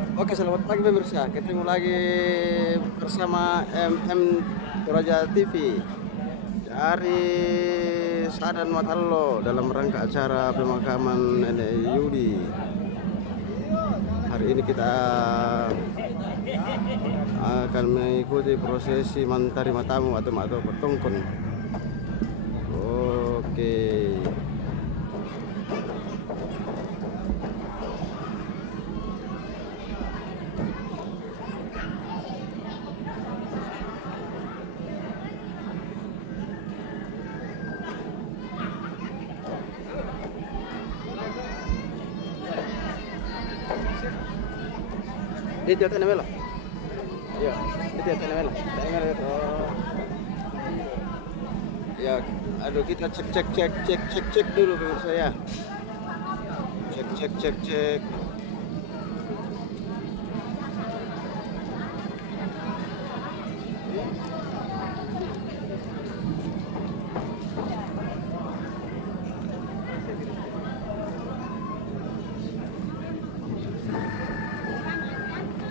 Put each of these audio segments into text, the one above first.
Oke, selamat pagi pemirsa. Ketemu lagi bersama Toraja TV dari Sadan Matallo dalam rangka acara pemakaman Nenek Yudi. Hari ini kita akan mengikuti prosesi mantari matamu atau petongkon. Oke. Dito tayo na melo. Iya, dito tayo na melo. Ya, aduh kita cek dulu pemirsa ya. Cek.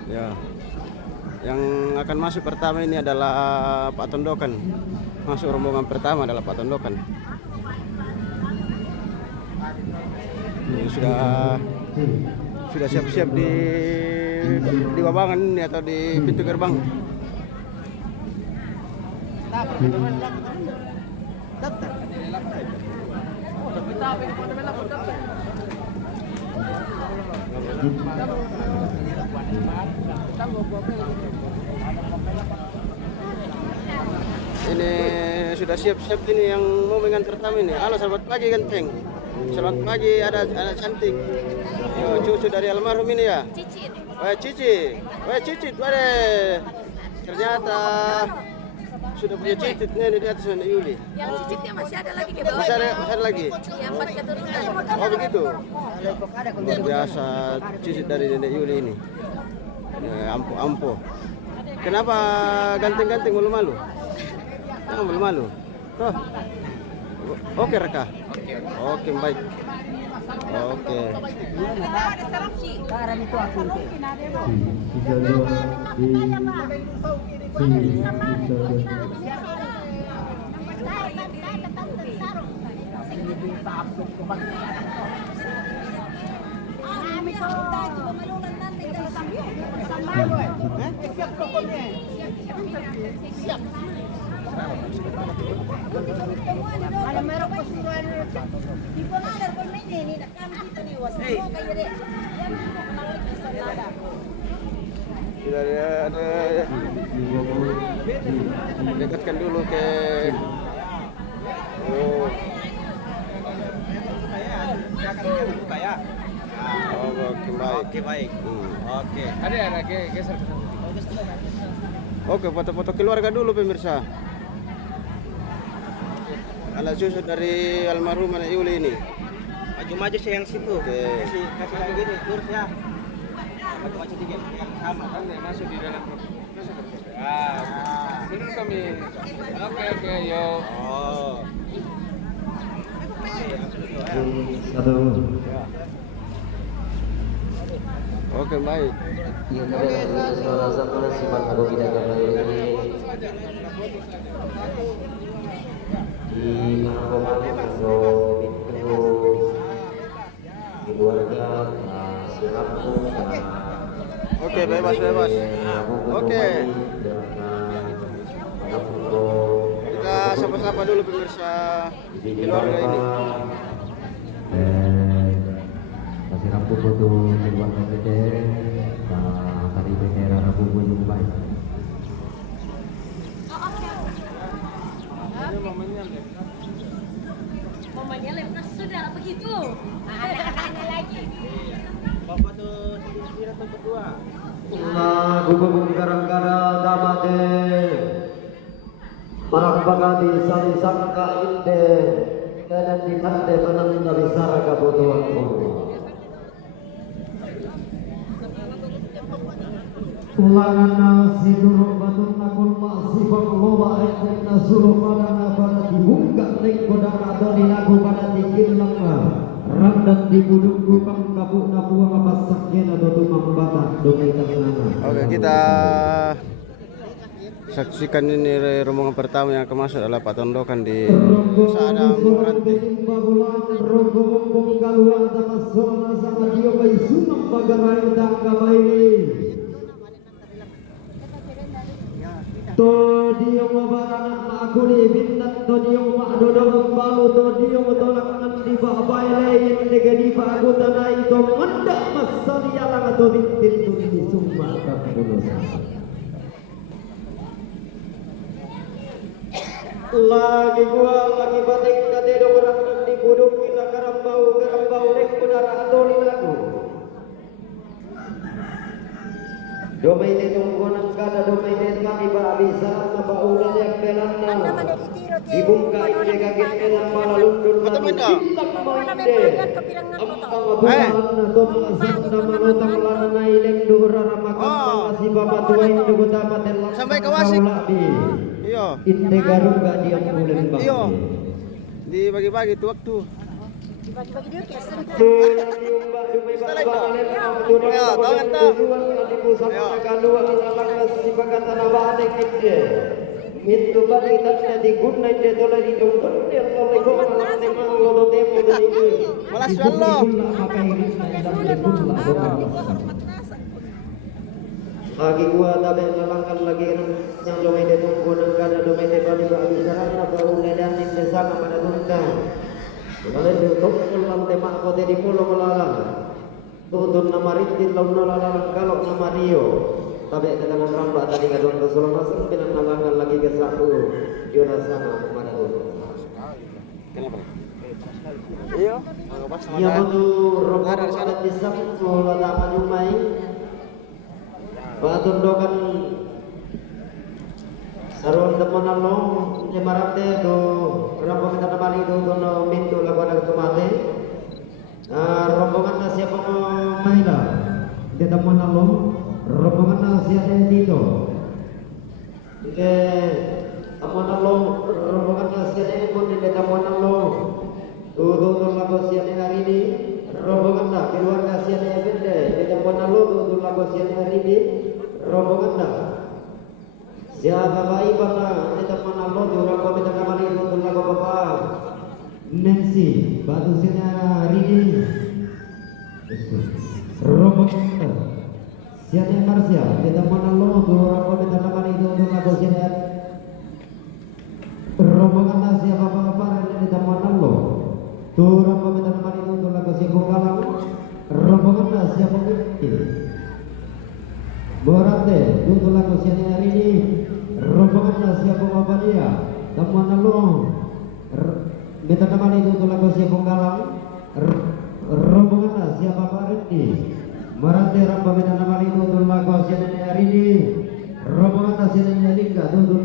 Ya, yang akan masuk pertama ini adalah Pak Tondokan. Masuk rombongan pertama adalah Pak Tondokan. Ini sudah siap-siap di wabangan ini atau di pintu gerbang. Ini sudah siap-siap ini yang mau mengantar tamu ini. Halo, selamat pagi ganteng. Selamat pagi, ada cantik. Yo, cucu dari almarhum ini ya. Cici ini. Cici, ternyata sudah punya cicit nih di atas Nenek Yuli. Yang cicitnya masih ada lagi di bawah. Masih ada lagi. Yang 4 keturunan. Oh begitu. Luar biasa cicit dari Nenek Yuli ini. Ya, ampo. Kenapa ganteng-ganteng malu-malu? Jangan malu-malu. Toh. Oke Reka. Oke baik. Oke. Tidak ada. Dekatkan dulu ke. Oh. Oke baik. Oke. Ada geser. Oke, foto-foto keluarga dulu pemirsa. Anak cucu dari almarhum Nenek Yuli ini. Maju sih yang situ. Oke. Kasih lagi gini, lurus ya. Maju dikit. Yang sama. Kan masuk di dalam. Ini kami. Oke, yo. Oh. Oke, baik. Oke, bebas. Oke. Kita sapa-sapa dulu pemirsa keluarga ini. Masih rampu foto di luar PPT, hari bendera Rabu Gunung Baik. Momennya lemnas sudah begitu. Ada lagi. Bapak tuh sendiri atau berdua? Nah, gubung garang-garang damate. Marang bagadi sali sangka inde dan ditande menang dari saraga bodohan Allah. Ulangan sidur batun nakul maksifak loba ekek nasuruh pada pada dibungkak ning kodang atau dinaku pada tinggi lama randan di buduk kupang kabuk nabuang apa saknya atau tumang bata domai tangan. Oke, kita saksikan ini rombongan pertama yang akan masuk adalah Pak Tondokan di Nusa Ada Meranti. Rogo bombong kaluan tamasona sama dia bayi sumang bagarai tangga bayi. To dia mabarana aku ni binat to dia mak dodo membalu to dia tolak nanti ba baile yang negeri ba aku tanai to mendak masali alang to bintin tu di summa kapulos. Lagi gua lagi batik kate do orang di buduk kila karambau rek udara atolin aku. Domai de tunggunan kada domai de kami ba bisa na ba ulan yang pelanna. Dibuka ide kaget elan malalundun Betul benda. to masanda manotang lana ilen dura ramakan si baba tuain dugo dapat Sampai ke Wasik. Iya. Inde garum gak diam ulen bang. Iya. Dibagi-bagi tuh waktu. Dibagi-bagi dia kayak sentuh. Ya, tahu kan tak? Itu bagi tak di gunai de tolak di jongkon dia tolak kau malam temang lodo temu dari ini. Malas Allah. Lagi gua tabe ngalangkan lagi yang domai de tunggu nang kada domai de bali ba bisarana ba uledan ning desa pada tunta. Kalau tutup ulang temak kote di pulau melalang. Tutun nama ritin laun nalalang kalau nama Rio. Tapi dengan rambak tadi kadang Rasulullah masuk dengan nalangan lagi ke satu Yona sana pada tunta. Kenapa? Iya. Yang itu rombongan ada di Sabtu lada Nyumai. Pak Tondokan sarun teman along nyemarate do rombongan tanah bali do dono mintu lagu ada kemate. Rombongan siapa maila di teman along rombongan siapa dito. Ke teman along rombongan siapa pun di teman along. Do lagu siapa hari ini rombongan dah keluarga siapa benda di teman along do lagu siapa hari ini rombongan dah. Siapa bayi bapa kita menalo orang kami tak kembali untuk lagu bapa Nancy batu sini hari ini rombongan siapa Marsha kita menalo orang kami tak kembali untuk lagu sini rombongan siapa bapa kita menalo orang kami tak kembali untuk lagu sini Kalang rombongan siapa ini Borate untuk lagu sini hari ini rombongan siapa bapak dia teman along minta teman itu untuk lagu siapa Kalang rombongan siapa Pak Rendi Merante rampa minta teman itu untuk lagu sini hari ini rombongan sini Lingga untuk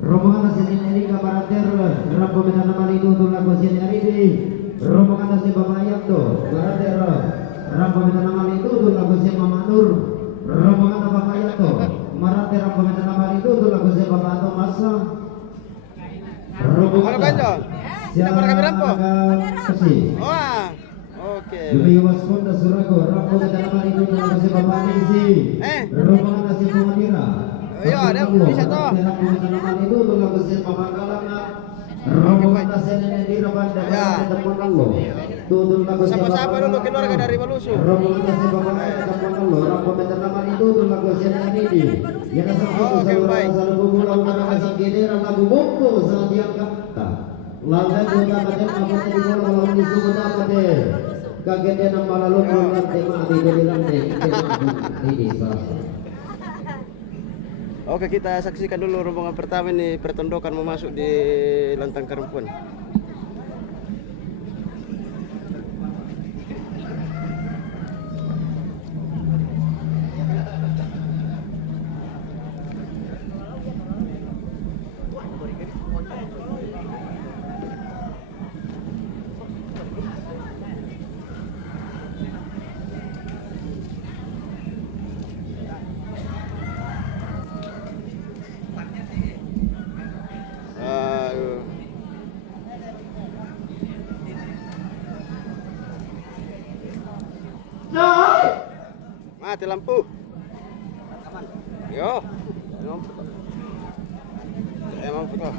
rombongan sini Lingga Merante rampa minta teman itu untuk lagu sini hari ini rombongan siapa Bapak Ayatto Merante rampa minta teman itu untuk lagu siapa Manur rombongan Bapak Ayatto Marate rombongan nama itu untuk lagu siapa Bapak Ato Masa rombongan siapa kasih Wah. Oke. Juli Waskonda Surago rombongan nama itu untuk lagu siapa Bapak Nisi rombongan siapa Madira Iya, ada bisa toh. rombongan nama itu untuk lagu siapa Bapak Kalanga rombongan Senene di Rabanda telepon Allah tutur lagu Siapa-siapa dulu keluarga dari Malusu. rombongan siapa Bapak telepon Allah rombongan nama itu untuk lagu siapa ini yang satu selalu pulau mana kasih gede lagu bumbu sangat diangkat lalu kita pada apa di pulau di sudah pada kaget dia nama lalu pulang tema di lantai ini Oke, kita saksikan dulu rombongan pertama ini pertondokan mau masuk di Lantang Karempuan. mati lampu. Aman. Yo. Emang foto.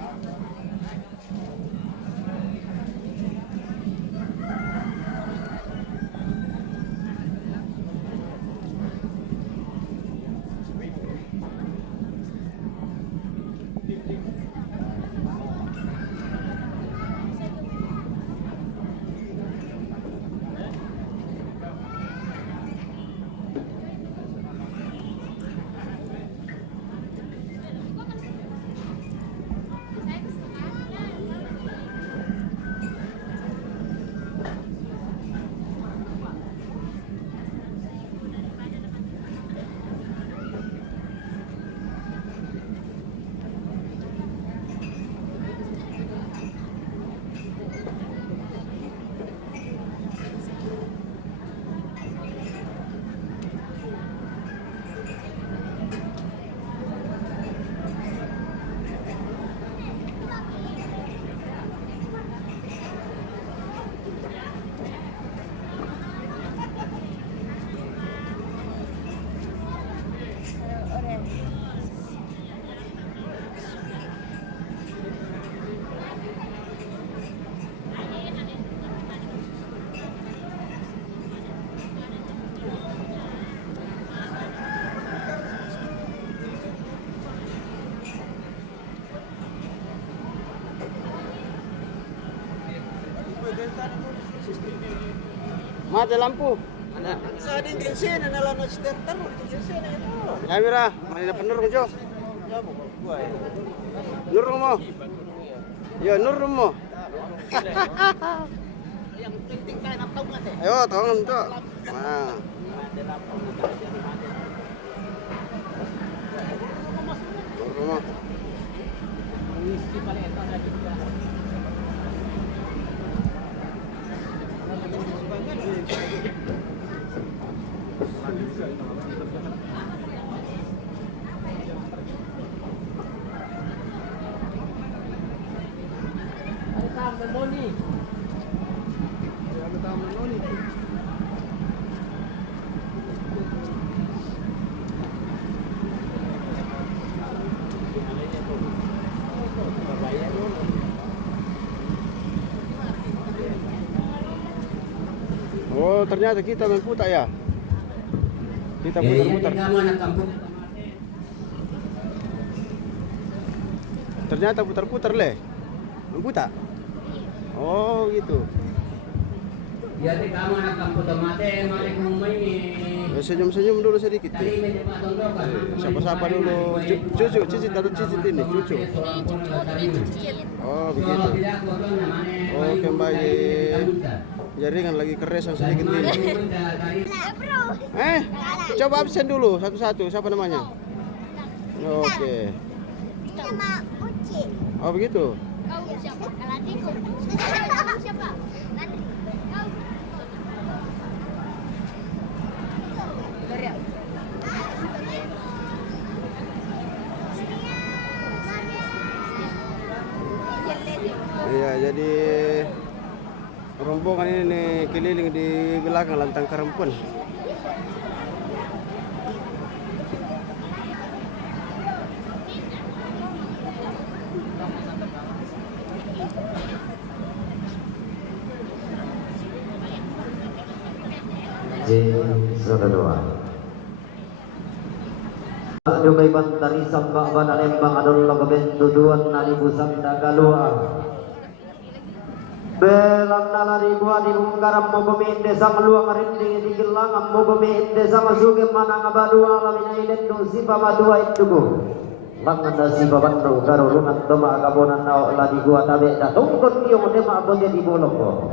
Mati lampu. Sa din din siya na nalang starter mo din siya na ito. Ya mira, mari na penur mo jo. Ya mo gua. Nur mo. Yo nur mo. Yang penting kain apa enggak teh? Ayo tolong to. Nah. Nur mo. Isi paling enak ada juga. Oh, ternyata kita main putar ya. Kita putar-putar. Ternyata putar-putar le. Main putar. Oh, gitu. Jadi kamu anak kampung tomate, mari ngomong ini. Senyum-senyum dulu sedikit. Sapa-sapa dulu. Cucu, cicit atau cicit ini, cucu. Oh, begitu. Oh, kembali. Jaringan lagi keresan sedikit ini. Coba absen dulu satu-satu. Siapa namanya? Oke. Nama Uci. Oh, begitu. Kau siapa? Kaladiku. Kau siapa? Nanti. Kau. Gloria. Iya, jadi rombongan ini nih keliling di belakang lantang Karempun. Zona 2. Dumay bantari samba banalembang adol lagabentu duan nalibu sanda kalua. Belang nalari buah di ungkaram mo buminde sa maluang rinding di gilangan mo buminde sa masugi manang abadua lamina ilendo si pamadua itugo. Langan na si babando karulungan toma agabonan na ladi gua tabe da tungkot iyo mo tema abote di bolong ko.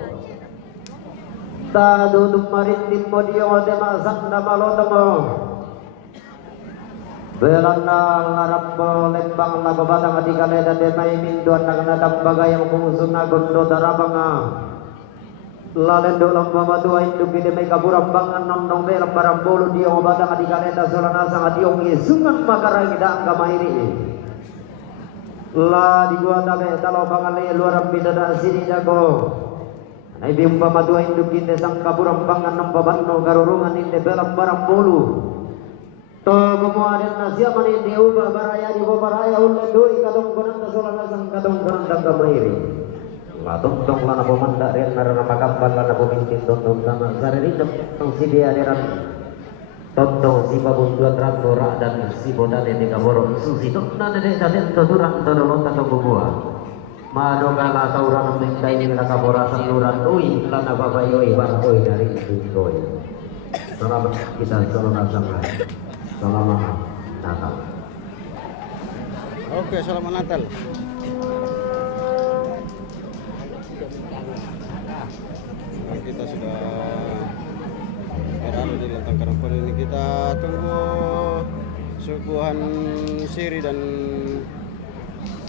Ta duduk marindim mo diyo mo tema sanda malota mo. Belanda larap lembang lago batang atika leda demai minduan nagana tambaga yang kumusun nagondo darabanga lalendo lomba badua induk demai kaburam bangan nondong belam barang bolu dia batang atika leda solana sang adiong yesungan makarai kita angka mairi la di gua tabe talo bangale luar bidada sini jago Naibi umpama dua induk inde sang kaburang pangan nampabanno garurungan inde belak barang bolu. To kemudian nasiaman inde ubah baraya di baraya ulle doi kadong konanta solana sang kadong konanta kamairi. Matuntong lana pemanda ren narana pakambal lana pemimpin tontong sama saririndem tong si dia deran tontong si babunduan rambora dan si bodane di kaboro susi tokna dede daden toturang todolong tato bubua. Madogala saurang mengkai ni kabora saluran ui lana babayoi barkoi dari indoi. Selamat kita selamat sampai. Selamat Natal. Oke, selamat Natal. Nah, kita sudah berada di Lentang Karangpol ini. Kita tunggu suguhan siri dan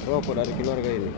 rokok dari keluarga ini.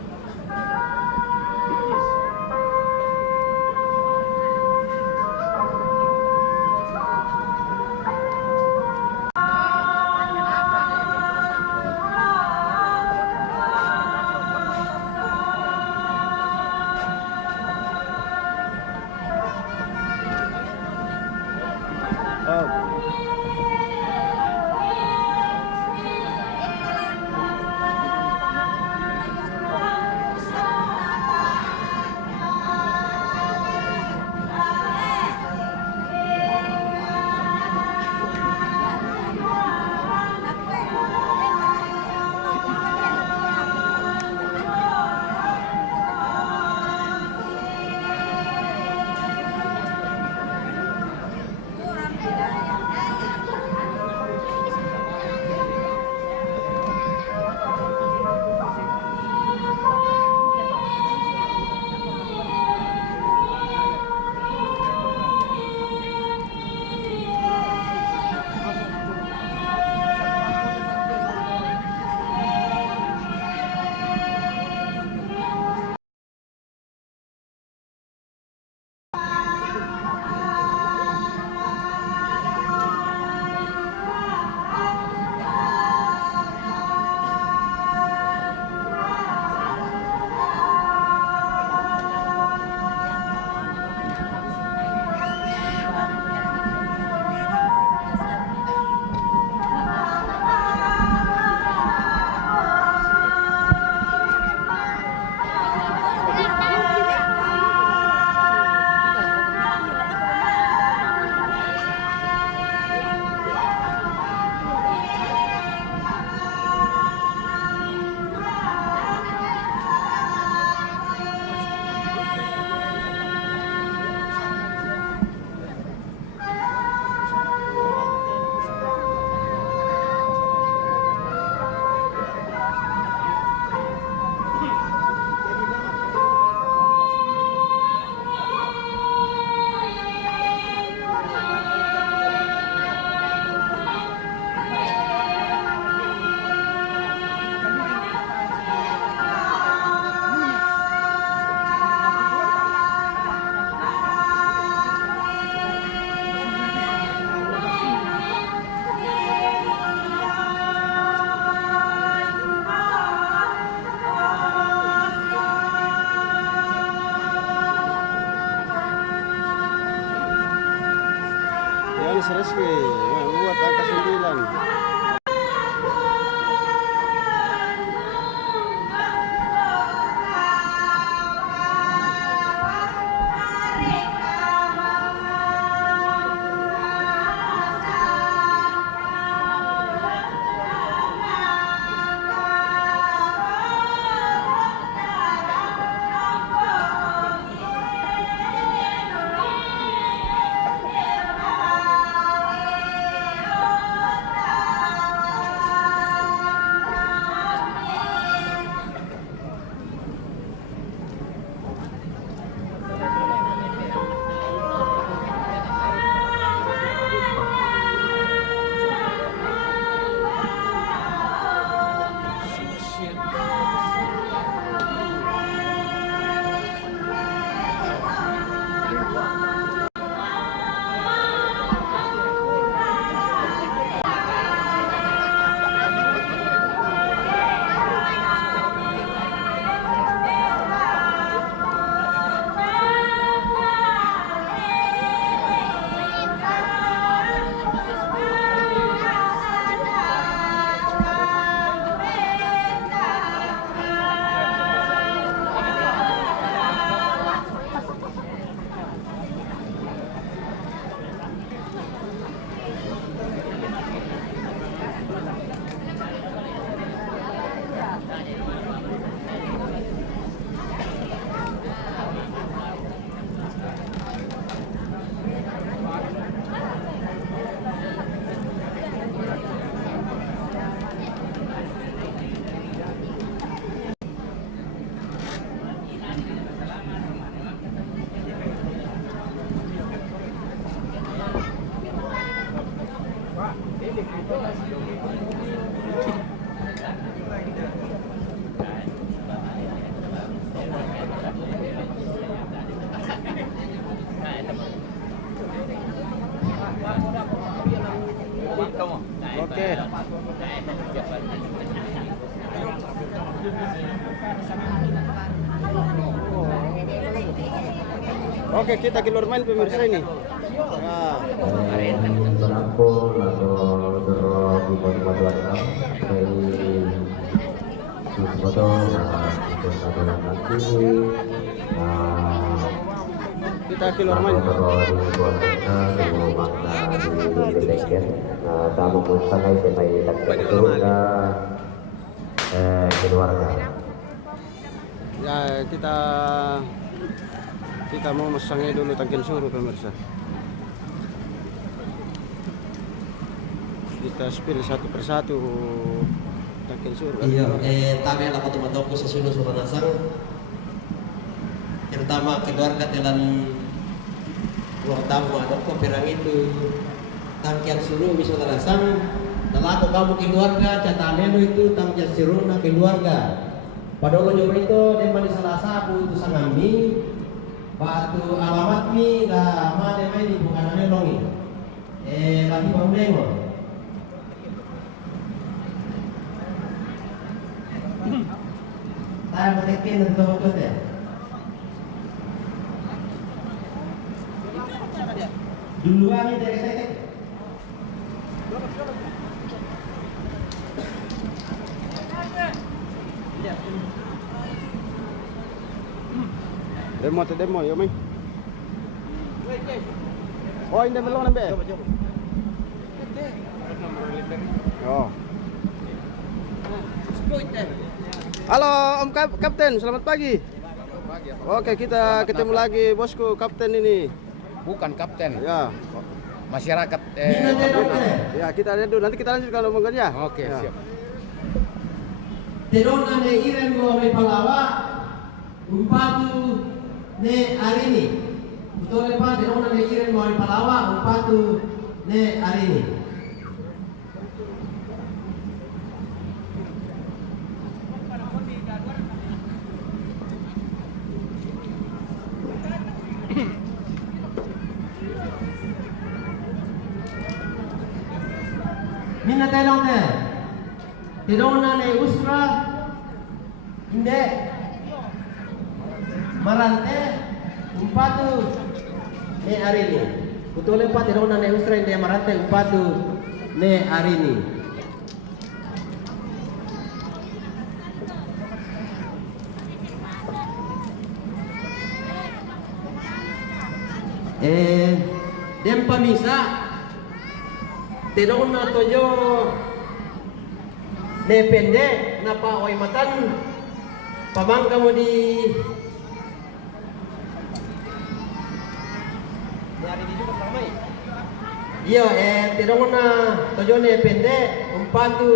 Yohanes Reski membuat angka 9. Oke. Oke, kita keluar main pemirsa ini. Nah, Berangkul atau dorong di bawah 26 dari foto untuk satu nanti kita keluar main. dorong di bawah 26 semua makna di Indonesia tamu mustangai sampai tak turun keluarga. Ya, kita mau masangnya dulu tangkin suruh pemirsa. Kita spill satu persatu tangkin suruh. Iya, tabi lah katu matoko sa sulo sa manasang. Terutama keluarga dalam ruang tamu ada ko perang itu tangkian suruh bisa terasang. Nalako kamu keluarga catamelo itu tangkian suruh na keluarga. Padahal job itu dia mani salah satu itu sangambi batu alamat mi da ma de mai di bukan ane longi. Lagi pamdengo. Tayo matekin ng todo ya. Duluan ini tek-tek. Demo, yo may. Oh, hindi mo lang nambe. Oh. Halo Om Kapten, selamat pagi. Oke, kita ketemu lagi bosku Kapten ini. Bukan kapten, Ya. masyarakat. Ya, kita lihat dulu. Nanti kita lanjutkan omongannya. Oke, Ya. siap. Terona ne iren go me palawa umpatu ne arini. Betul Pak, terona ne iren go me palawa umpatu ne arini. Minna telong ne. Terona ne usra inde marante umpatu ne arini. Betul Pak, terona ne usra inde marante umpatu ne arini. Dem pamisa terona toyo depende na pa oy matan pamangka mo di iya terong na toyo depende umpatu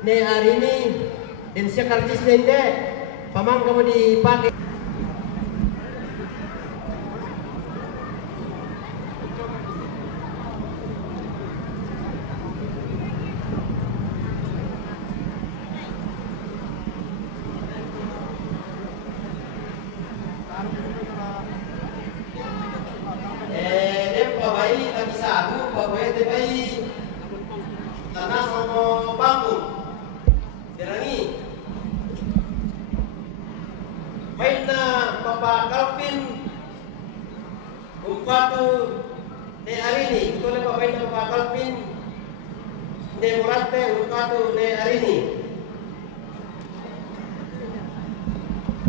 ne arini din siya kartis na hindi pamangka mo di pake umpatu ne arini betul Pak bain Pak Kalpin ne murate umpatu ne arini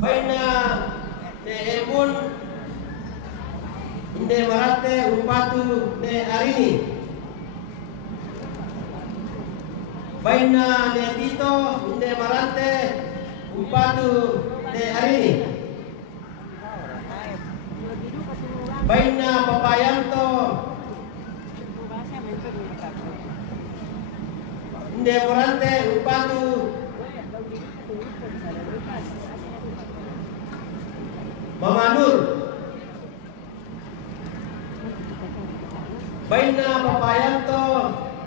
baina ne embun ne murate umpatu ne arini baina ne tito ne marante umpatu ne arini baina papayanto inde morante upatu mamanur baina papayanto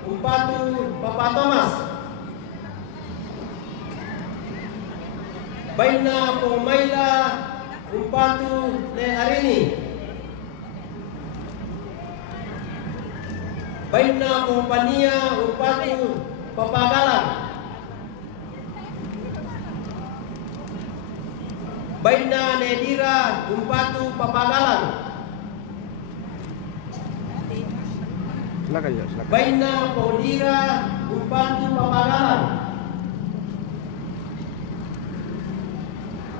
upatu Papa Thomas. Baina Pomaila Umpatu Ne Arini. Baina Pompania Umpatu Papagalan. Baina Nedira Umpatu Papagalan. Silakan ya, silakan. Baina Podira Umpatu Papagalan.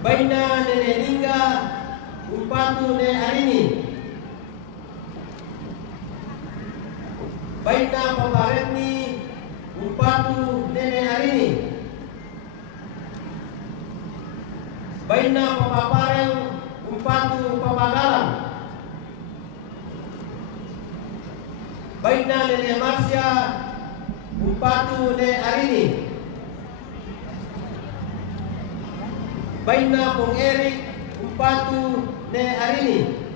Baina Nenelingga Umpatu Ne Arini. Baina Paparetni Umpatu Nene Arini. Baina Papapareng Umpatu Papagalan. Baina Nene Marsya Umpatu Ne Arini. Baina Pong Erik Umpatu Ne Arini.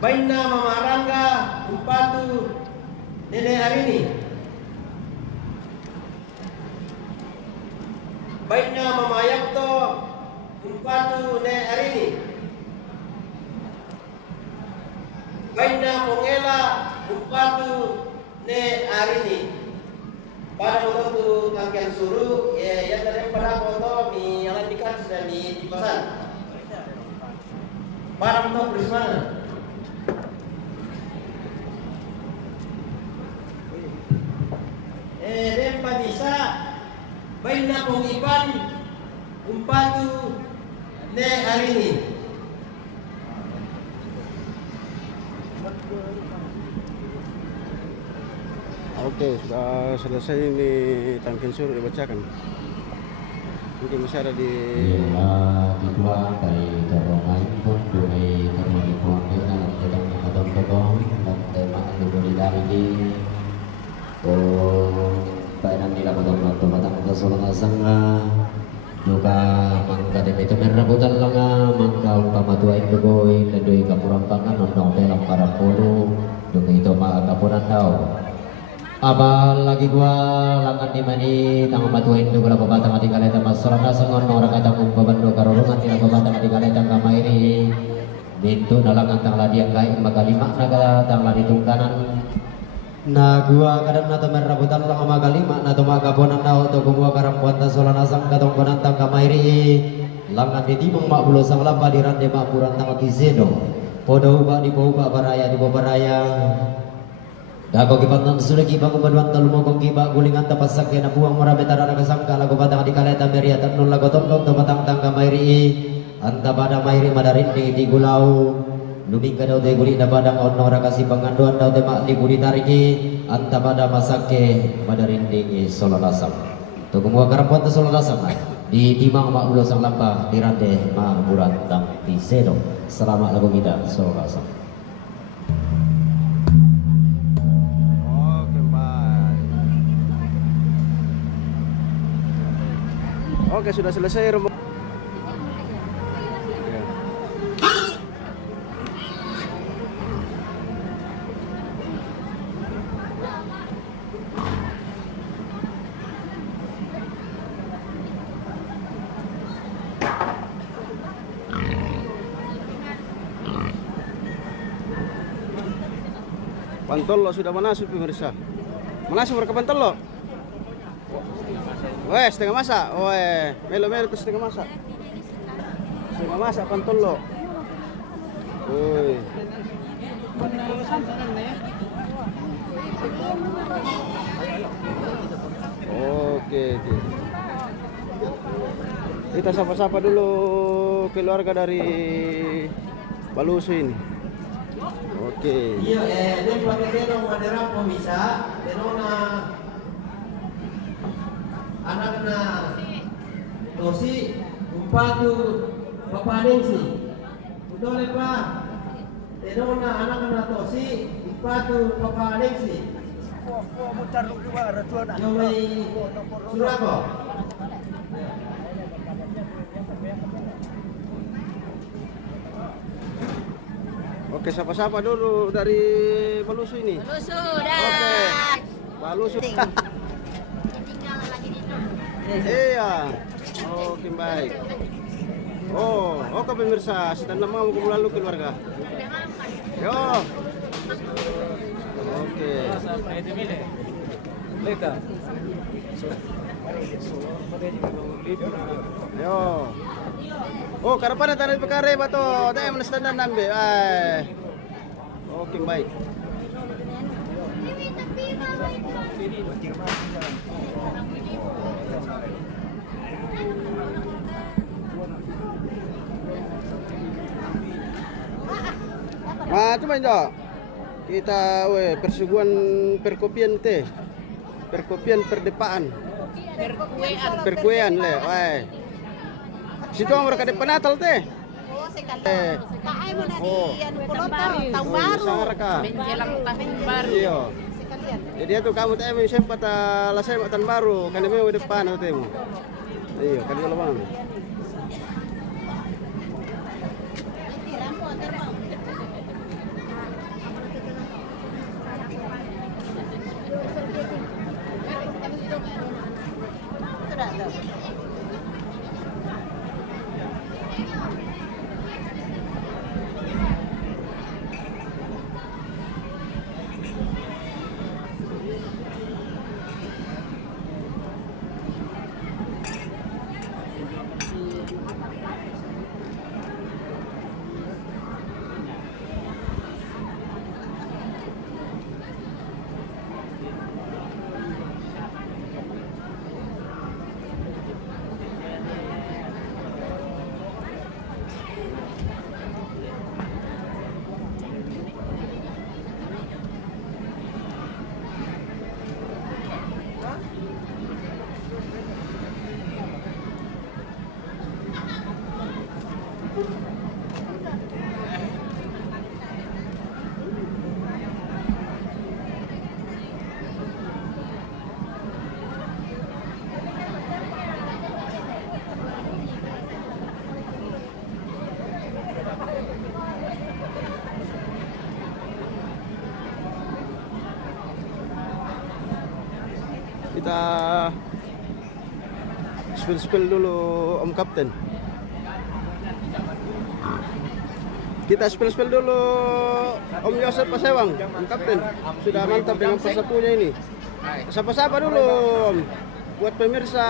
Baina Mama Rangga Umpatu Nene Arini. Baina Mama Yakto Umpatu Ne Arini. Baina Pongela Umpatu Ne Arini. Pada waktu tu tangkian suruh yang tadi pada foto mi yang dikan sudah dipesan. Pada waktu berismana. Rempa bisa Baina Pongipan Umpatu Ne Arini. Oke, sudah selesai ini tangkin suruh dibacakan. Mungkin masih ada di kedua dari dorongan pun dari terlalu kuat dan sedang kadang-kadang dan tema itu dari di bayan nila betul-betul batang kesulungan sanga juga mangga itu merabutan langa mangga umpama tuain begoy ledoi kapurampangan nondong dalam para polo dung itu maka kapuran tau abal lagi gua langan di mani tang matuin du gula babatang ati kaleta masorana sangon ora kadang umpabando karorungan tila babatang ati kaleta kamairi bintu nalangan tang ladiang gai magalima naga tang ladi tungkanan na gua kadang nato merabutan lang magalima nato magabonan na to gumua karampuan ta solana sang katong banantang kamairi langan di timong makbulo sang lapa di rande makburan tang kiseno podo uba di pauba baraya di babaraya Dako kipatan sudah kibang ubaduan talu mogong kiba gulingan tapasak kena buang marabetara nakasangka lagu batang di kaleta meriatan nul lagu tondong tabatang tangka mairi anta pada mairi madarindi di gulau luming kadau de guli da badang ono rakasi panganduan dau de mak libu ditariki anta pada masake madarindi sololasam to kumua karapon ta sololasam di timang mak ulo sang lampa di rande ma burantang di sedo selama lagu kita sololasam. Oke, sudah selesai rombongan. Pantolo sudah manasuk pemirsa. Manasuk mereka Pantolo. Weh, setengah masak. Weh, melo-melo itu setengah masak. Setengah masak Pantolo. Woi. Oke. Kita sapa-sapa dulu keluarga dari Balusu ini. Oke. Iya, dia pakai denong madera bisa, denona anak-anak tosi umpatu papanengsi. Udah lepas, denona anak-anak tosi umpatu papanengsi. Yomai surako. Oke, sapa-sapa dulu dari Balusu ini. Lusu Oke. dah. Balusu. Tinggal lagi di situ. Iya. Oke, baik. Oh, oke pemirsa, setelah mau lalu keluarga. Udah makan. Yo. Oke. Yo. Oh, karapan tanah pekare bato. Tayo man standan nambe. Ay. Oke, baik. Cuma itu kita persuguhan perkopian teh, perkopian perdepaan, perkuean le, situ orang mereka depan Natal teh. Oh, sekali. Pakai mo na Oh. di ano pulutan, tahun baru. Sangar ka. Menjelang tahun baru. Iya. Sekalian. Jadi itu kamu teh mau sempat lasai tahun baru, kan mau depan teh mo. Iya, kan kalau bang. Sudah ada. Kita spill dulu Om Kapten. Kita spill dulu Om Yosef Pasewang, Om Kapten. Sudah mantap dengan persapunya ini. Sapa-sapa dulu Om. Buat pemirsa,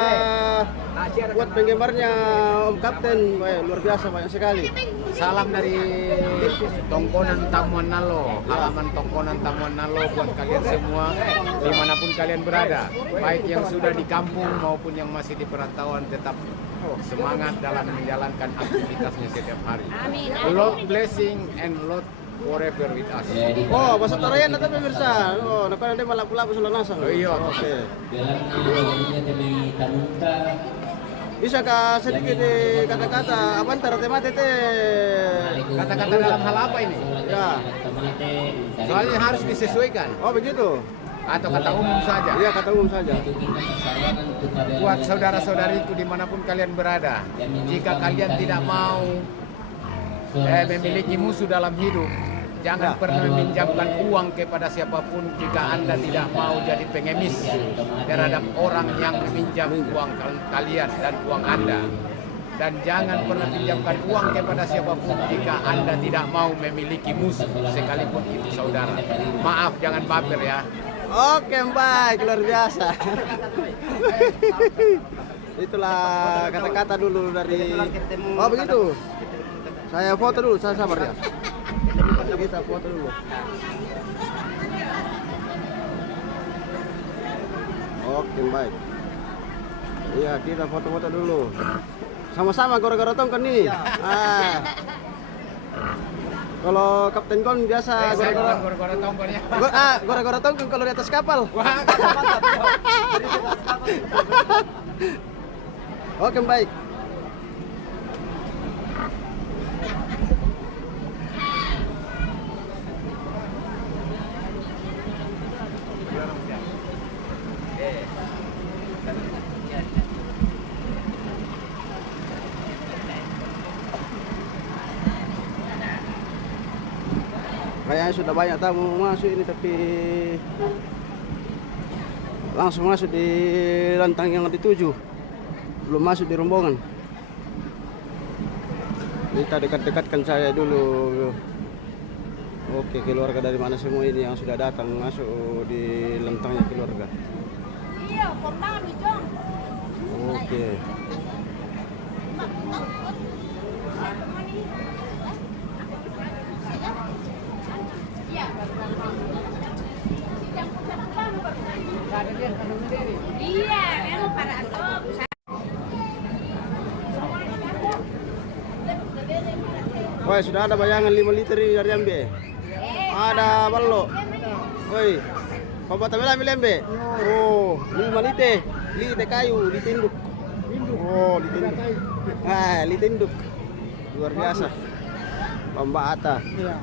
buat penggemarnya Om Kapten, luar biasa banyak sekali. Salam dari Tongkonan Tamuan Nalo, halaman Tongkonan Tamuan Nalo buat kalian semua dimanapun kalian berada, baik yang sudah di kampung maupun yang masih di perantauan, tetap semangat dalam menjalankan aktivitasnya setiap hari. Amin. Lord blessing and Lord forever with us. Oh, bahasa Torayan nanti pemirsa. Oh, nak ada malah pula sudah nasang. Oh, iya. Oke. Bisa kah sedikit kata-kata apa antara temate teh? Kata-kata dalam hal apa ini? Ya. Soalnya harus disesuaikan Oh, begitu. atau kata umum saja. Iya, kata umum saja. Buat saudara-saudariku dimanapun kalian berada, jika kalian tidak mau memiliki musuh dalam hidup, jangan pernah meminjamkan uang kepada siapapun jika Anda tidak mau jadi pengemis terhadap orang yang meminjam uang kalian dan uang Anda. Dan jangan pernah pinjamkan uang kepada siapapun jika Anda tidak mau memiliki musuh sekalipun itu saudara. Maaf, jangan baper ya. Oke, baik, luar biasa. Itulah kata-kata dulu dari. Oh, begitu. Saya foto dulu, saya sabar ya. Kita foto dulu. Oke, baik. Iya, kita foto-foto dulu. Sama-sama gara-gara tongkon nih. Kalau Kapten Kon biasa Saya gara-gara bukan gora-gora tongkonnya. gara-gara tongkon kalau di atas kapal. Wah, Oke, baik. sudah banyak tamu masuk ini, tapi langsung masuk di lantang yang dituju, belum masuk di rombongan. Kita dekat-dekatkan saya dulu. Oke, keluarga dari mana semua ini yang sudah datang masuk di lantangnya keluarga. Iya, kontangan Jong. Oke. Iya, memang para atom. Woi, sudah ada bayangan 5 liter ini dari Ambe. Ada ballo. Woi, Papa tamela milembe. Oh, 5 liter. Lite kayu, ditinduk. Oh, ditinduk. Ditinduk. Luar biasa. Mambata. Iya.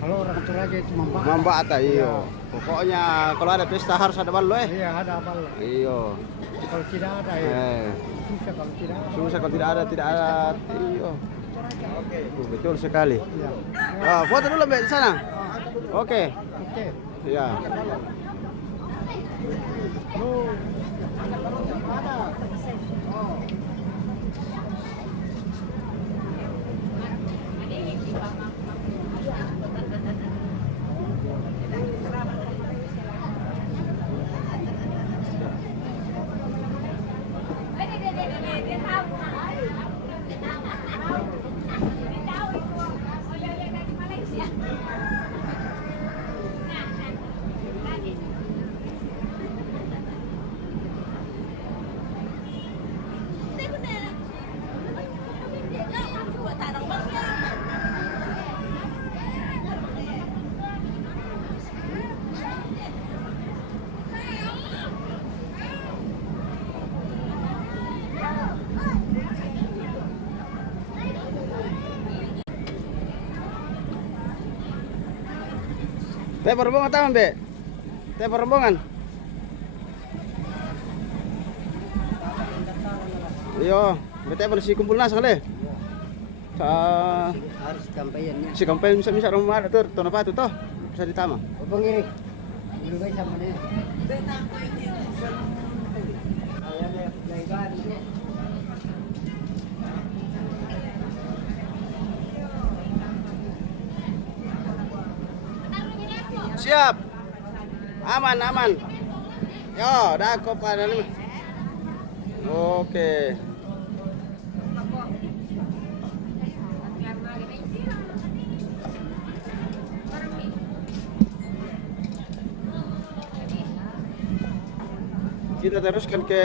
Kalau orang Toraja itu Mambata. Mambata, iyo. Pokoknya kalau ada pesta harus ada ballo Iya, ada ballo. Iyo. Kalau tidak ada ya. Susah kalau tidak ada. Susah kalau tidak ada. Iyo. Betul sekali. Iya. Foto dulu Mbak di sana. Oke. Oke. Ya. Teh rombongan taman, Be? Teh rombongan? Iya, bete bersih kumpul nas kali. Harus kampanye. Si kampanye bisa rumah ada tuh, apa tuh toh? Bisa ditama. Bang ini. Dulu guys sama nih. Siap. Aman. Yo, dah kopan ini. Oke. Kita teruskan ke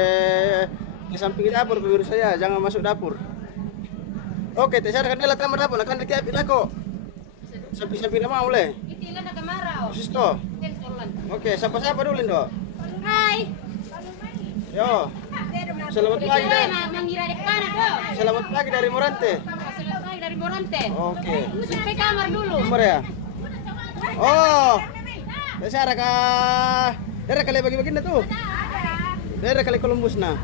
samping dapur pemirsa saya, jangan masuk dapur. Oke, saya akan lihat kamar dapur, akan dikapit aku. Samping-samping nama boleh. Itilan na kamaraw. Sisto. Tentulan. Oke, sapa-sapa dulu, Indo. Hai. Yo. Selamat pagi. Mangira dek mana do? Selamat pagi dari Morante. Selamat pagi dari Morante. Oke. Sampai kamar dulu. Kamar ya? Oh. Saya ada ka daerah kali bagi-bagi tuh. Daerah kali Columbus nah.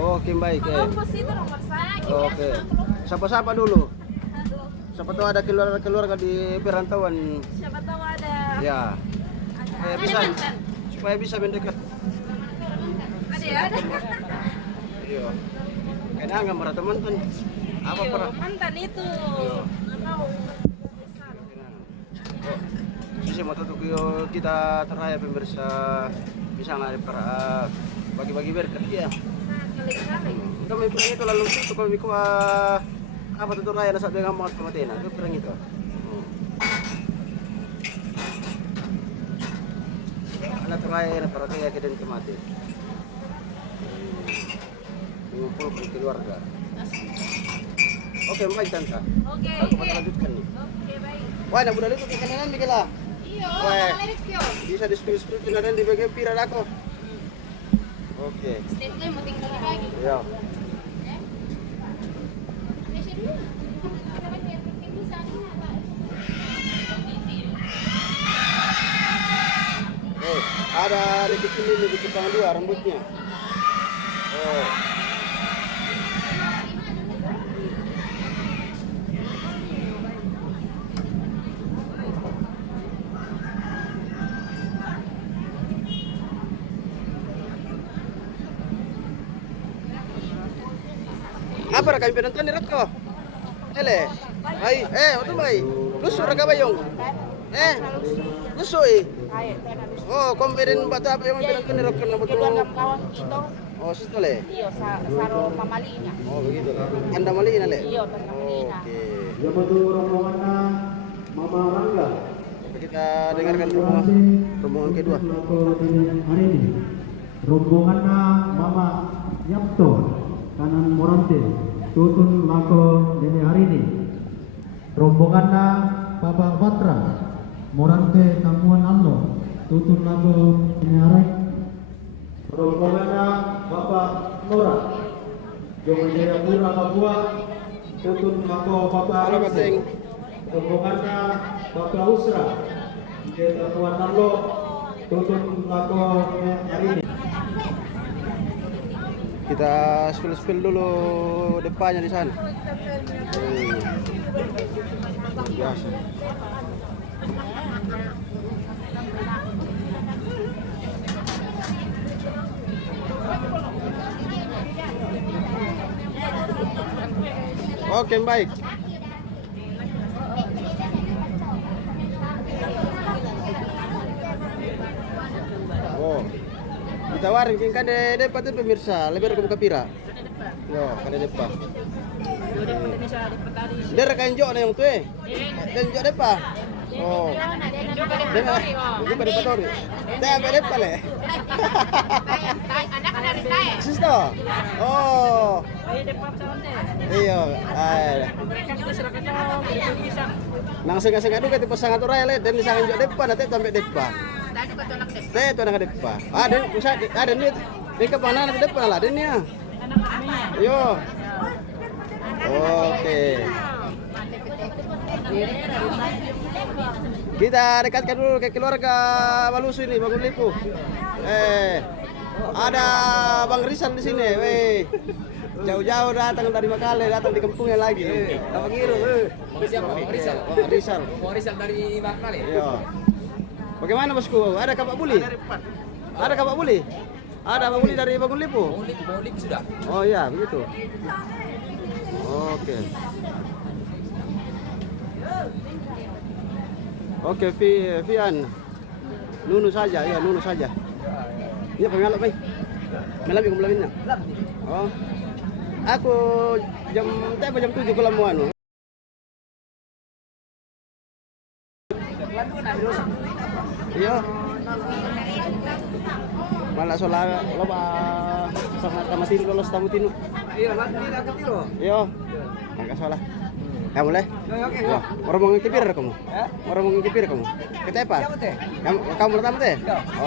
Oke, baik. Columbus itu nomor 1. Oke. Sapa-sapa dulu. Siapa tahu ada keluarga di perantauan. Siapa tahu ada. Ya. Supaya bisa mendekat. Ada. Iya. Kayaknya nggak marah teman-teman. Apa pernah? Mantan itu. Mau. Sisi mau tutup kita teraya pemirsa bisa nggak bagi-bagi berkat ya. Kami perang itu lalu itu kami apa tutup raya saat dengan mau kematian itu perang itu. Anak terakhir para kaya kedan kematian. Mengumpulkan keluarga. Oke, baik Tanta. Oke. Aku mau lanjutkan nih. Oke, baik. Wah, nak budak itu kanan bikin lah. Iyo, Weh. Alexio. Bisa di spill dan di bagian pira aku. Oke. Stepnya mau tinggal di pagi. Ya. Ada di kecil ini di kepang dua rambutnya. Oh. Apa ra kami penonton ni Rako? Ele. Ay, betul mai. Lusu ra kabayong. Lusu eh. Oh, kompeten bata apa yang penonton ni Rako na betul. Kawan itu, Oh, sistole. iyo, saro mamalinya. Oh, begitu. Anda maliin ale. Iyo, pas mamalinya. Oke. Yang betul rombongannya Mama Rangga. Kita dengarkan rombongan kedua. Hari ini rombongannya Mama Yapto kanan Morante tutun lako dene hari ini rombongannya Papa Patra Morante Kamuan Allo tutun lako dene hari rombongannya Bapak Nora Jomajaya Pura Papua tutun lako Papa Halo, Arse Bateng. rombongannya Bapak Usra di Kamuan Allo tutun lako hari ini. Kita spill dulu depannya di sana. Biasa. Oke, baik. Oh. Ditawarin kan de depan tuh pemirsa, lebih ke pira. Yo, kan de depan. Dia kan jo na yung tuh eh. Dan jo depan. Oh. Dia pada patori. Dia pada depan le. Anak dari saya. Sisto. Oh. Iya, nang sengaja aduh kita pasang atur le dan disangan jo depan nanti sampai depan. Teh tu anak depan. Ada usah ada ni. Ni ke mana anak depan lah adanya. Yo. Oke. Kita dekatkan dulu ke keluarga Malusu ini, Bang Lipu. Ada Bang Rizal di sini, weh. Jauh-jauh datang dari Makale, datang di kampungnya lagi. Abang Iru, Siapa? Rizal. Oh, Rizal. Rizal dari Makale. Iya. Bagaimana bosku? Ada Pak Buli? Ada Pak Buli? Ada Pak Buli dari Bangun Lipu? Bangun Lipu sudah. Oh iya, begitu. Oke. Oke, Vian. Nunu saja, ya Nunu saja. Iya, pengalap, Bay. Malam yang belumnya. Oh. Aku jam 7 ke Lamuan. Iya. Malah solar loba sama tamatin lolos tamutinu. Iya, nanti aku tiro. Iya. Enggak salah. Ya boleh? Oke. Orang mau ngikipir kamu? Orang mau ngikipir kamu? Kita apa? Kamu pertama teh?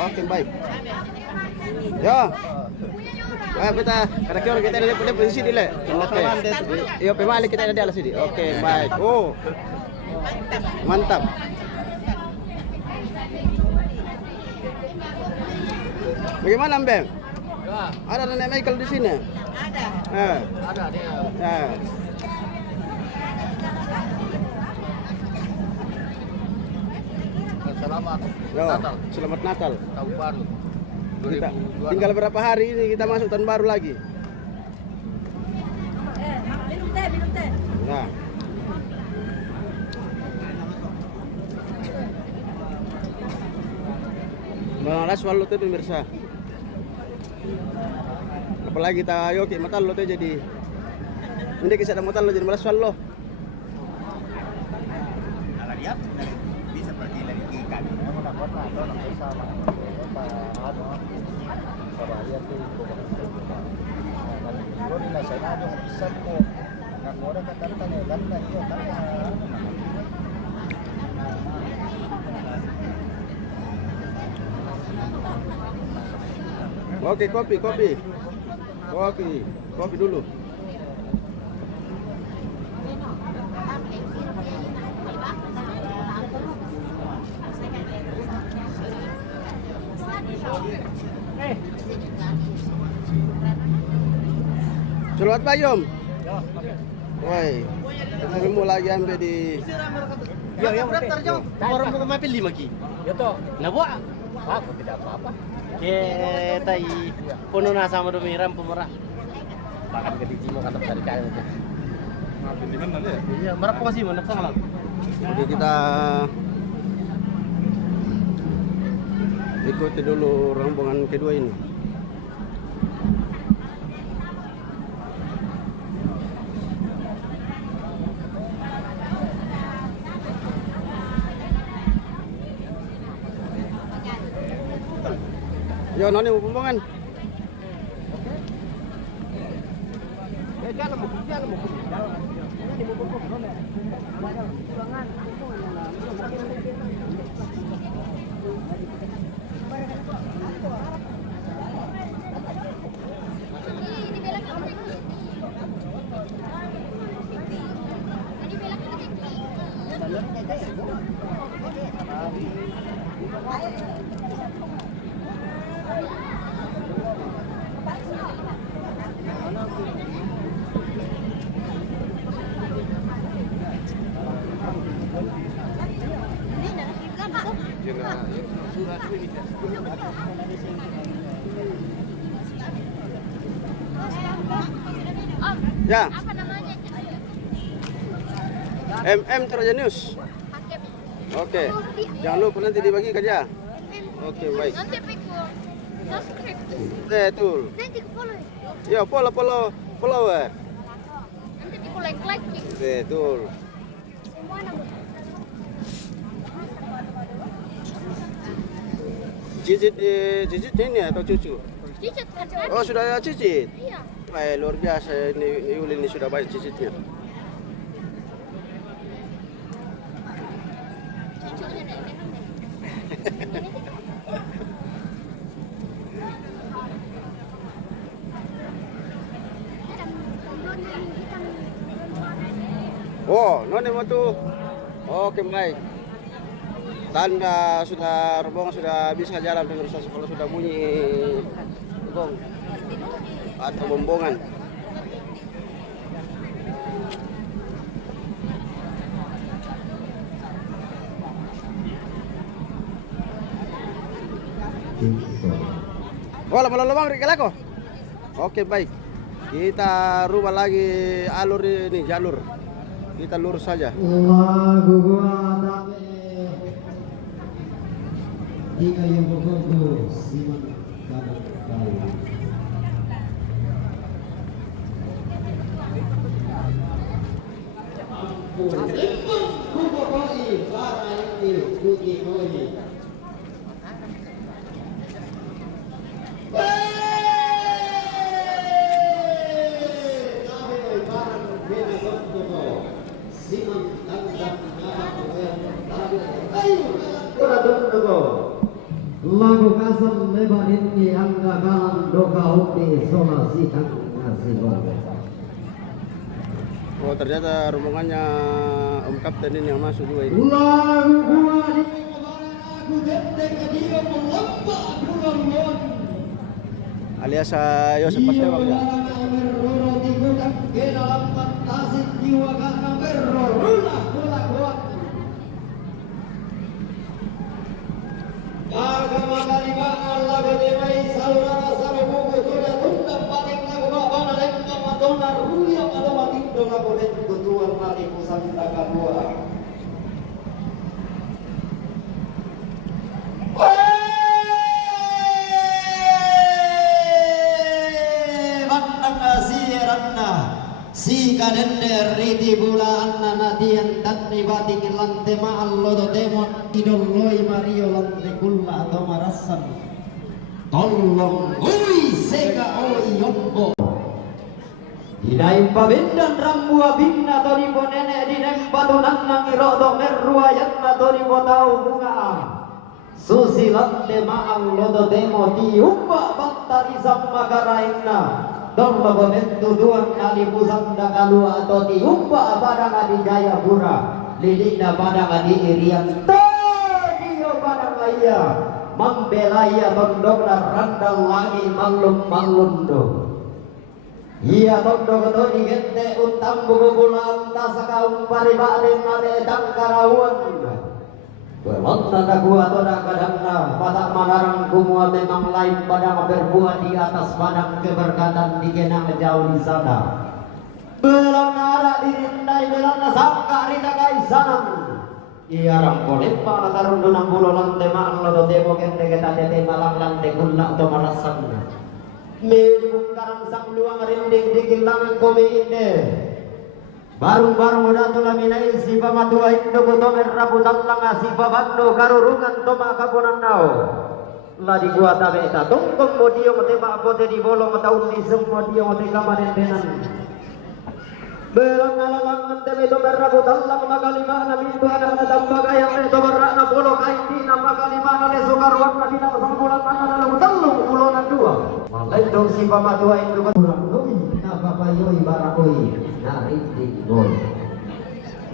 Oke, baik. Yo. Kita kira kita ada di posisi di le. Oke. Iya, pemalik kita ada di alas sini. Oke, baik. Oh. Mantap. Bagaimana, Mbak? Ada nenek Michael di sini? Ada. Ada dia. Selamat Natal. Selamat Natal. Tahun baru. Kita tinggal berapa hari ini kita masuk tahun baru lagi? Minum teh. Nah. Malas walau tuh pemirsa. Apalagi kita yoki matal lo tuh jadi. Ini kisah ada matal lo jadi malas walau. Bisa pergi dari ikan. Oke, kopi dulu. Selamat pagi, Om. Woi, ketemu lagi sampai di. Yang daftar jauh. Orang mau mampir 5 ki. Ya toh. Nah, buat Aku tidak apa-apa. kita puno na sama dumiran pemerah. Makan ke Timo kan dari kain. Ngapain di mana ya? Iya, berapa sih mana salah? Oke, kita ikuti dulu rombongan kedua ini. Yo, noni mau rombongan. Ya. Apa namanya? MM Trajanius. Hakim. Oke. Jangan lupa nanti dibagi kerja. Oke, baik. Nanti pikul. Subscribe. Betul. Nanti follow. Ya, follower. Nanti pikul like. Betul. Semua nama. Cicit ini atau cucu? Cicit kan? Oh, sudah ada cicit. Iya. Wah, luar biasa ini Yuli ini sudah banyak cicitnya. Cucunya nenek. Oh, noni mau tuh. Oke, baik. Tanda sudah rombongan sudah bisa jalan pemirsa kalau sudah bunyi gong atau bombongan. Oh, lama-lama Rikelako. Oke, baik. Kita rubah lagi alur ini, jalur. Kita lurus saja. Lagu gua dame tiga yang berkumpul simak kabar kali. Ampun, kumpul koi, para ini kuki koi. Lagu kasam lebarin di angka kalam doka ukti solasi kang ngasih gong. Oh, ternyata rombongannya Om Kapten ini yang masuk juga ini. Lagu gua di kemarin aku gendeng dia melompat bulan Alias Yosef Pasewang ya. Roti gudang ke dalam fantasi jiwa karena berrolah bola kuat. Agama kalimangan lagu demai saudara sarubuku tuda tundang paling lagu babana lemma madonna ruya pada matindo lagu bentuk tuan mati kusanta kadua. Si kadender riti bulan nadian dan nibati lante ma'allo do demon idoloi mario lante kulla atau marasan tolong ui sega oi yombo Hidai pabendan rambua binna toribo nenek dinembatunan nangirodo merua yatna toribo tau bunga susi lante ma'allo do demo tiumba bantari samma karainna Dorlo bentu duan kali pusanda kalua atau tiumba badang adi Jayapura lidikna badang adi Irian Tadio badang ayah membelaya tondokna randang lagi malum-malundo iya tondok todi gente utang buku bulan tasaka umpari ba'rin nare dangkarawan Berlontan aku atau kadangna pada tak melarang semua memang lain pada berbuat di atas padang keberkatan di kenang jauh di sana. Belang nara dirindai belang nasangka rita kaisanan. Iya rangkolit para tarun dunang bulo lante maan lo temo kente kita tete malang lante guna atau marasan. Medibung karang sang luang rinding di kilangan kome inde. Barung-barung udah tulah minai si pamatua indo buto meraputan langa si babando karurungan toma kaponan nao. Lah di gua tabe eta tongkong modio mate ma apote di bolong mataun di semua dia mate kamaden denan. Belang alalang mante to meraputan lang magalima na mintu ana na tambaga yang to berana bolo kain di na magalima na lesukar warna di na sambulan mana na telung ulonan dua. Malendong si pamatua indo kurang doi na papayoi barakoi. Narindik boy.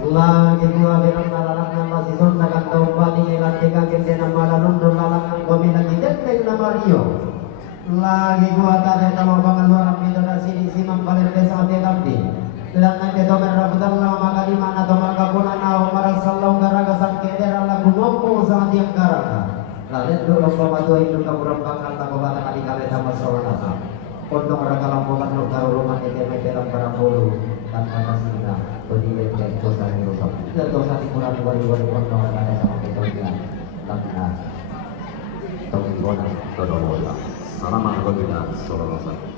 Lagi gua bilang malalak nama si son nakan tau bali ngelati kaget dia nama lalundo lalangan kami lagi dendeng nama Rio. Lagi gua tadi tahu bangan orang itu dari sini simang balik desa dia kampi. Dan nanti tomer rabutan lama maka di mana tomer kapunan nawa marasalau garaga sangke daerah lagu ngomong sama tiang garaga. Lalu dulu pematu itu kaburang bakal tak kebata kali kali sama seorang. Pondok orang kalampungan lu karulungan di tempat dalam barang bulu dan kata singa berdiri dari dosa yang rusak. Dan dosa timuran wali-wali pondok orang ada sama kita dia. Tanpa tonggonan dodola. Salam alhamdulillah sallallahu alaihi.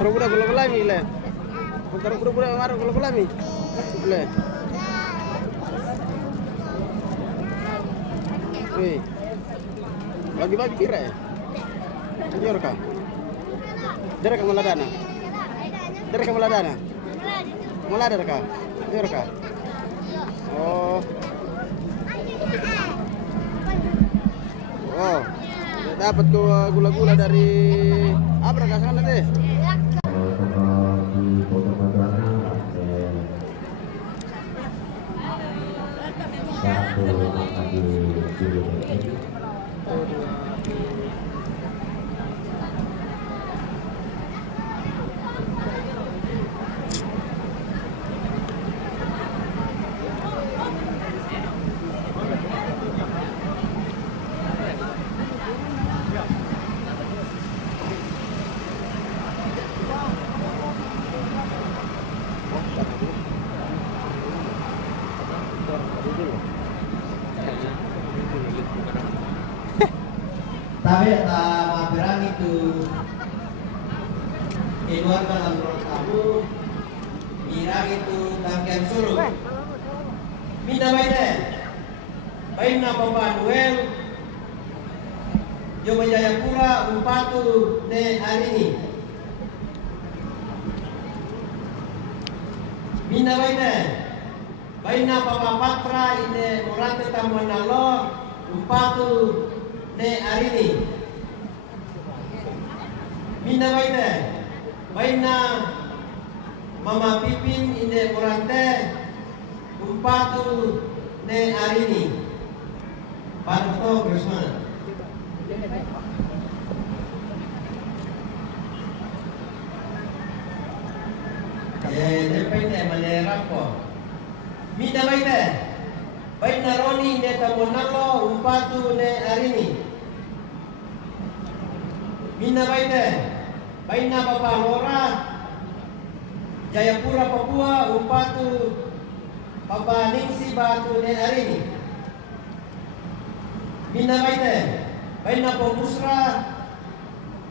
Taruh budak gula-gula mi le. Taruh budak marah gula-gula mi. Le. Wih. Bagi-bagi kira ya? Jor ka? Dari ka Maladana? Dari ka Maladana? Maladar ka? Jor ka? Oh. Oh. Dapat ko gula-gula dari Abra ka sana deh. Tapi mampirang itu keluarga dalam ruang tamu, mirang itu tangkian suruh. Mina baide, baina Bapak Noel, Joma Jayapura Umpatu ne hari ini. Mina baide, baina Bapak Patra ine Morante Tamanalo Umpatu ne hari ini. Mina baina, baina Mama Pipin ine Morante Umpatu ne hari ini. Parto Krismana. Depende manera ko. Mina baina, baina Roni ine Tamonalo Umpatu ne hari ini. Mina baina, baina Bapak Lora Jayapura Papua Umpatu Bapak Ningsi Batu ne hari ini. Mina baina, baina Pomusra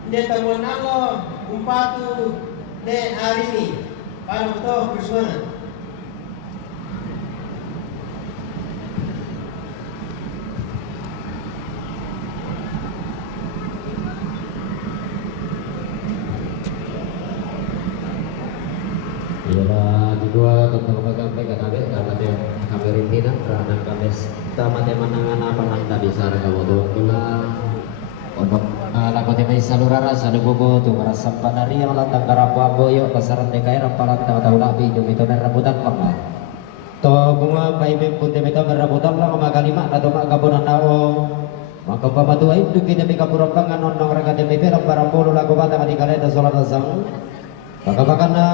ine Tamonalo Umpatu ne hari ini. Para betul Krismana. Ila juga tentang pegawai kanabe karena dia kamerintina karena kames tamate manangan apa nanda bisa kamu tuh pula untuk lakote mai salurara sadu bobo tu merasa padari yang latang karapu aboyo kasaran dekai rampalan tahu labi itu itu rambutan apa to bunga pai mempun te meta rambutan lah magalima atau mak kabunan nao maka pamatu itu kita bika purampangan nonong raga te mepe ramparampolo lagu batang di kaleta solat sang bakana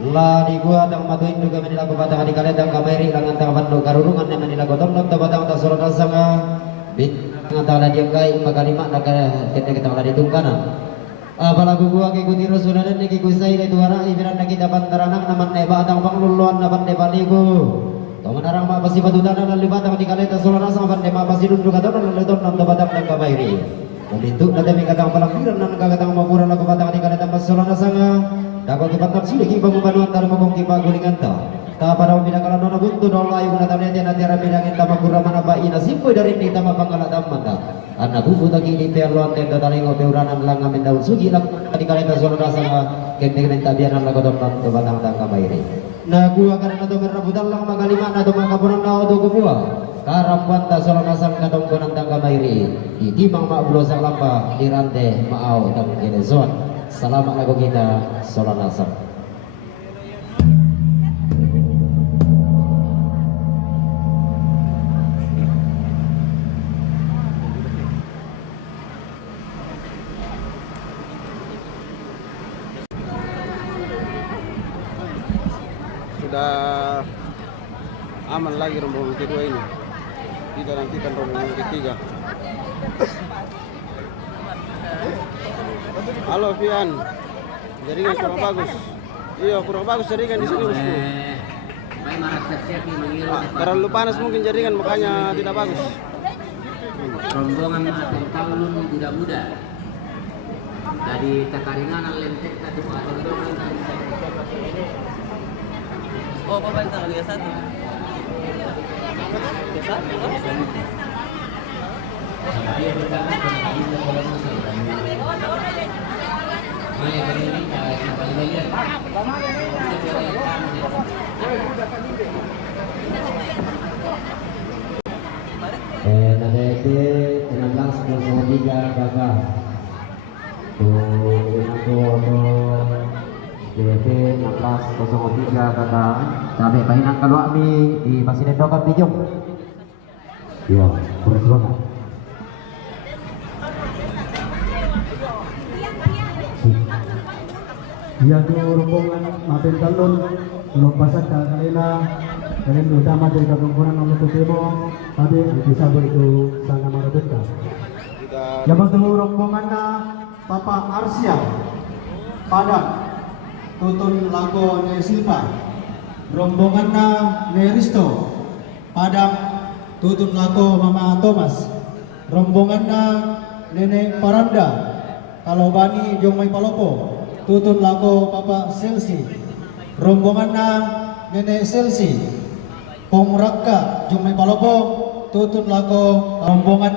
la di gua tang matuin juga menila ko batang di kaledang kameri langan tang bandu karurungan ne menila ko tom ta batang ta sura sanga bit ngata dia kai magalima nakara kita la ditungkana apalagu gua ke kutiro sudah dan ke kusai le tuara ibiran kita pantaranak naman ne batang pangluluan naman ne baligo to manarang ma pasi patutan lan libatang di kaleta sura sanga ban ne ma pasi dundu katon lan leton nam ta batang tang kameri Ulintu na demi katang palampiran nan kagatang mapura lagu batang di kaleta pasolana sanga Dako kipat sudah kipa membanuan taruh mabong kipa gulingan ta. Ta pada ubinakalan nona buntu dola ayu nata nete na tiara bidangin tama kurama na bayi na simpoy dari ni tama pangala tamanda. Anak bubu taki di perluan tenda talingo peuranan lang amin daun sugi lang di kaleta solo rasa ma kente kene tabianan lagu dolan to batang tangka bayri. Na gua karena to merabutan lang magalima na to makapunan na to gua. Karampuan ta solo nasang kadong kunang tangka bayri. Di mang makbulo sang lamba di rante maau tang kene zon. Selamat lagu kita Solat Asar. Sudah aman lagi rombongan kedua ini. Kita nantikan rombongan ketiga. Halo Fian, jaringan kurang bagus. Iya kurang bagus jaringan di sini bosku. Terlalu panas mungkin jaringan makanya tidak bagus. Rombongan tahun tidak mudah. dari Takaringan Lentek tadi Pak Tondo. Oh, Bapak tanggal 31. 31. Dia berkata kita kalau masuk. Maya berdiri kembali lihat. Nanti 16.03 kakak. DP 16.03 kakak. Sampai mainan kalau di masih nendokan bijung. Iya, terus banget. Iya tu rombongan Maben Talun melompasan ke Kalena dan utama dari kampungan nomor Kutimo tapi bisa itu sangat merebutkan. Yang bertemu rombongan Papa Arsia Padang Tutun Lago Ne Silva, rombongan Neristo Padang Tutun Lago Mama Thomas, rombongan Nenek Paranda Kalobani Jomai Palopo Tutun Lago Papa Selsi, rombongan Nenek Selsi, Pong Raka Jomai Palopo, Tutun Lago rombongan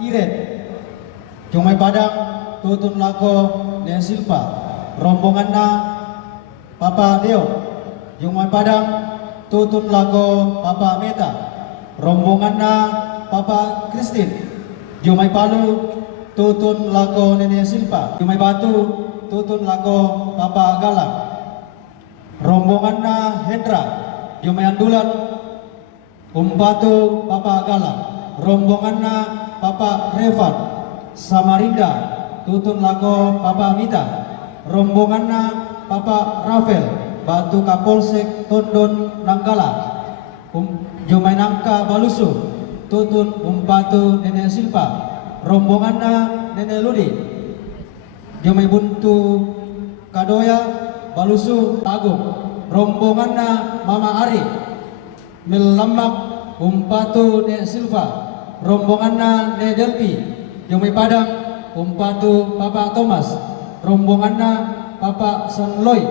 Iret, Jomai Padang, Tutun Lago Nenek Silva, rombongan Papa Deo, Jomai Padang, Tutun Lago Papa Meta, rombongan Papa Kristin, Jomai Palu, Tutun Lago Nenek Silva, Jomai Batu, Tutun Lago Papa Galang, rombongan Hendra Jomai Andulan, Umpatu Papa Galang, rombongan Papa Revan Samarinda, Tutun Lago Papa Mita, rombongan Papa Rafael Batu Kapolsek Tondon Nanggala, Jomai Nangka Balusu, Tutun Umpatu Nenek Silva, rombongan Nenek Ludi, Jomai Buntu Kadoya Balusu Agung, rombongan Mama Ari Melamak Umpatu Ne Silva, rombongan Ne Delpi Jomai Padang Umpatu Papa Thomas, rombongan Papa Sanloy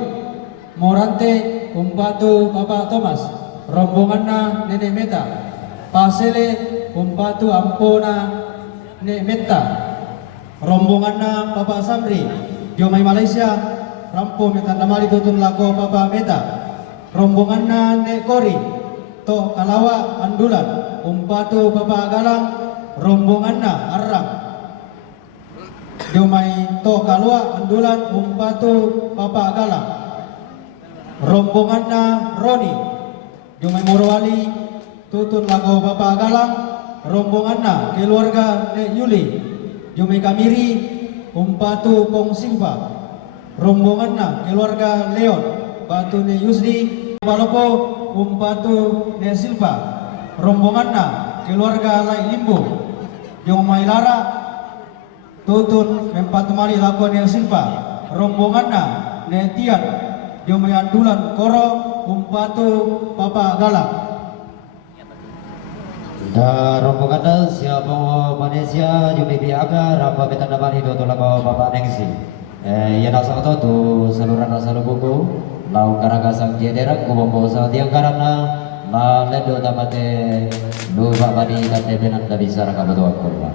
Morante Umpatu Papa Thomas, rombongan Nenek Meta Pasele Umpatu Ampona Ne Meta, rombongan Papa Samri Jomai Malaysia Rampo Metandamali Tutun Lago Papa Meta, rombongan Nek Kori To Kalawa Andulan Umpatu Papa Galang, rombongan Arang Jomai To Kalua Andulan Umpatu Papa Galang, rombongan Roni Jomai Morowali Tutun Lago Papa Galang, rombongan keluarga Nek Yuli Jomai Kamiri Umpatu Pong Silva, rombongan keluarga Leon Batu Ne Yusdi Palopo Umpatu Ne Silva, rombongan keluarga Lai Limbo Jomai Lara Tutun Mempatu Mali Lago Ne Silva, rombongan Ne Tian Jomai Andulan Koro Umpatu Papa Galang. Rombongan siapa Malaysia Jomai Biaga Rampa Betandamali Tutun Lago Papa Nengsi. Ia nak satu tu saluran rasa buku lau karagasang dia derang kubombo sa tiang karana la ledo tamate lu babadi kate benan da bisa rakabato kurba.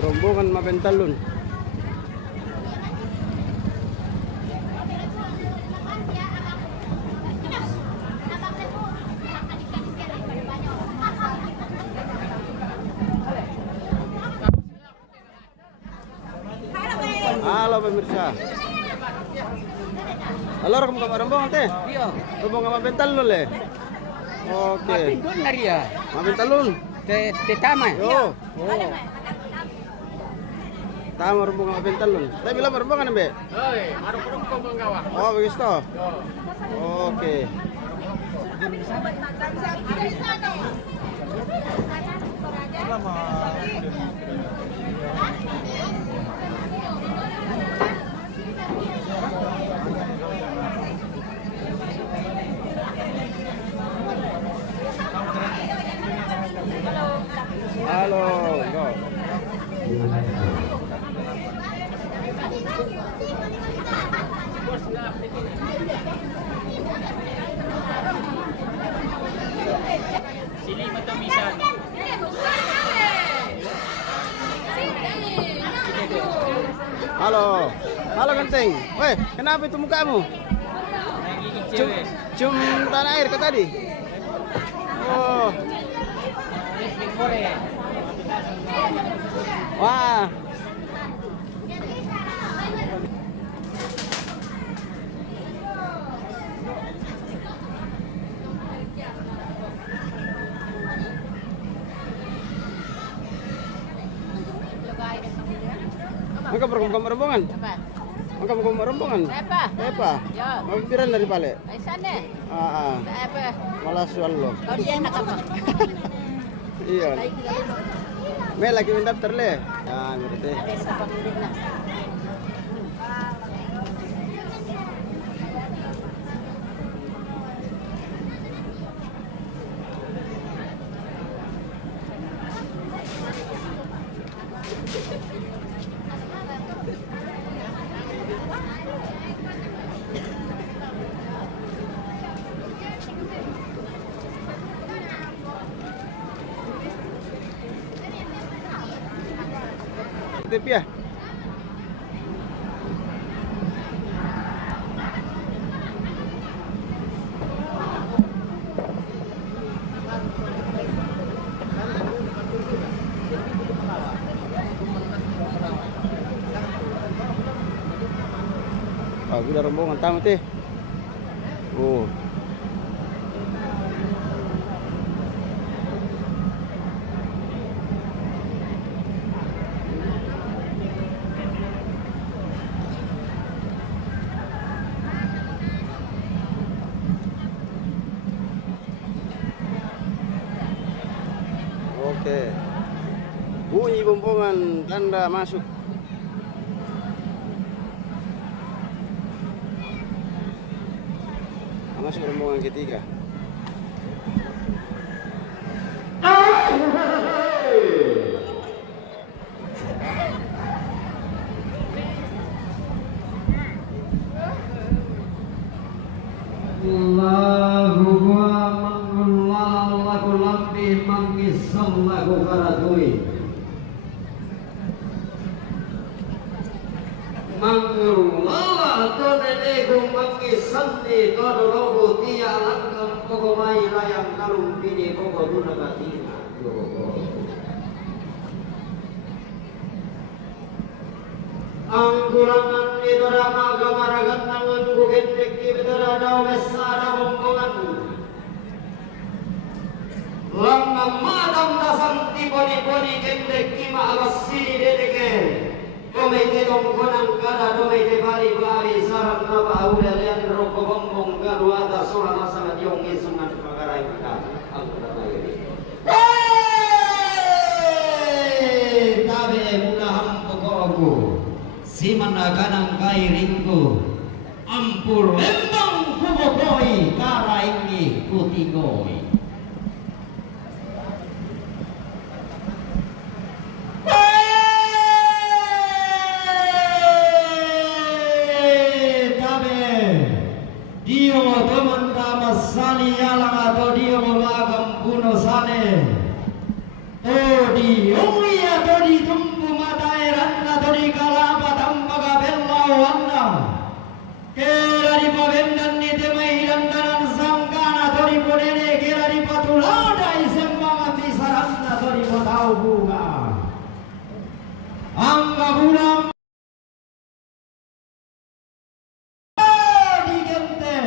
Rombongan Maben Talun. Halo pemirsa. Halo rombongan teh. Iya. Rombongan Maben Talun le. Oke. Mapindun dari ya. Maben Talun. Te tama. Yo. Oh. Tama rombongan Maben Talun. Tapi bilang rombongan be. Hei, ada perempuan menggawa. Oh begitu. Oke. Halo, go. Sini betul bisa. Halo, halo ganteng. Weh, kenapa itu mukamu? Cium tanah air ke tadi? Oh. Wah. Maka rombongan. Apa? Maka rombongan. Apa? Apa? Ya. Mau pikiran dari Pale? Ay sana. Ah. Apa? Malah soal lo. Kau dia nak apa? Iya. May lagi minta daftar le. Ya, ngerti. Ada sa pamilya na. Tip ya. Udah rombongan tamat teh. Oh. Oke. Bunyi rombongan tanda masuk. Masuk rombongan ketiga. Allahu mangulalaku lambi mangisallaku karatui mangulala tonenego mangisandi todologo tia langkam koko mai layang kalung pini koko duna batina anggulangan itu rama gamaragan nangan bukit kibetara dau mesara rombongan lama madam dasan tiponi-poni kendek kima alas sini dedeke komite dongkonang kada domite bali-bali saran naba aulelian roko bombong garu ada sola sangat yongi sungan pagarai kita tabe mula hampo kogu simana kanang kai ringku ampur lembang kubokoi kara ingi kutigoi tabe dio teman tama sani yalang atau dio magam puno sane di umi atau di tumpu matairan atau di kalapa tampaga bellau anda kera di pabendan ni temai dan kanan sangkan atau di podene kera di patulada isembangan di saran atau di potau bunga angga bulan di gente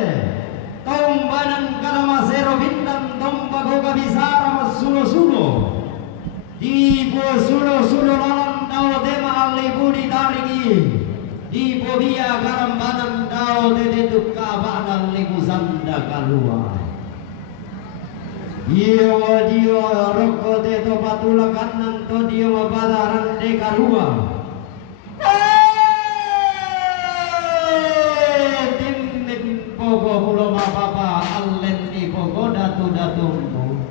tombanan kalamasero bindan tombago kabisara masulo-sulo di po sulo-sulo lalang tao tema alibu di tarigi di po biya karambanan tao tetetuk kabanan libu sanda kalua Dio roko te to patula kanan to dio mabadaran de karua. Timin pogo pulo mapapa allen di pogo datu-datummu.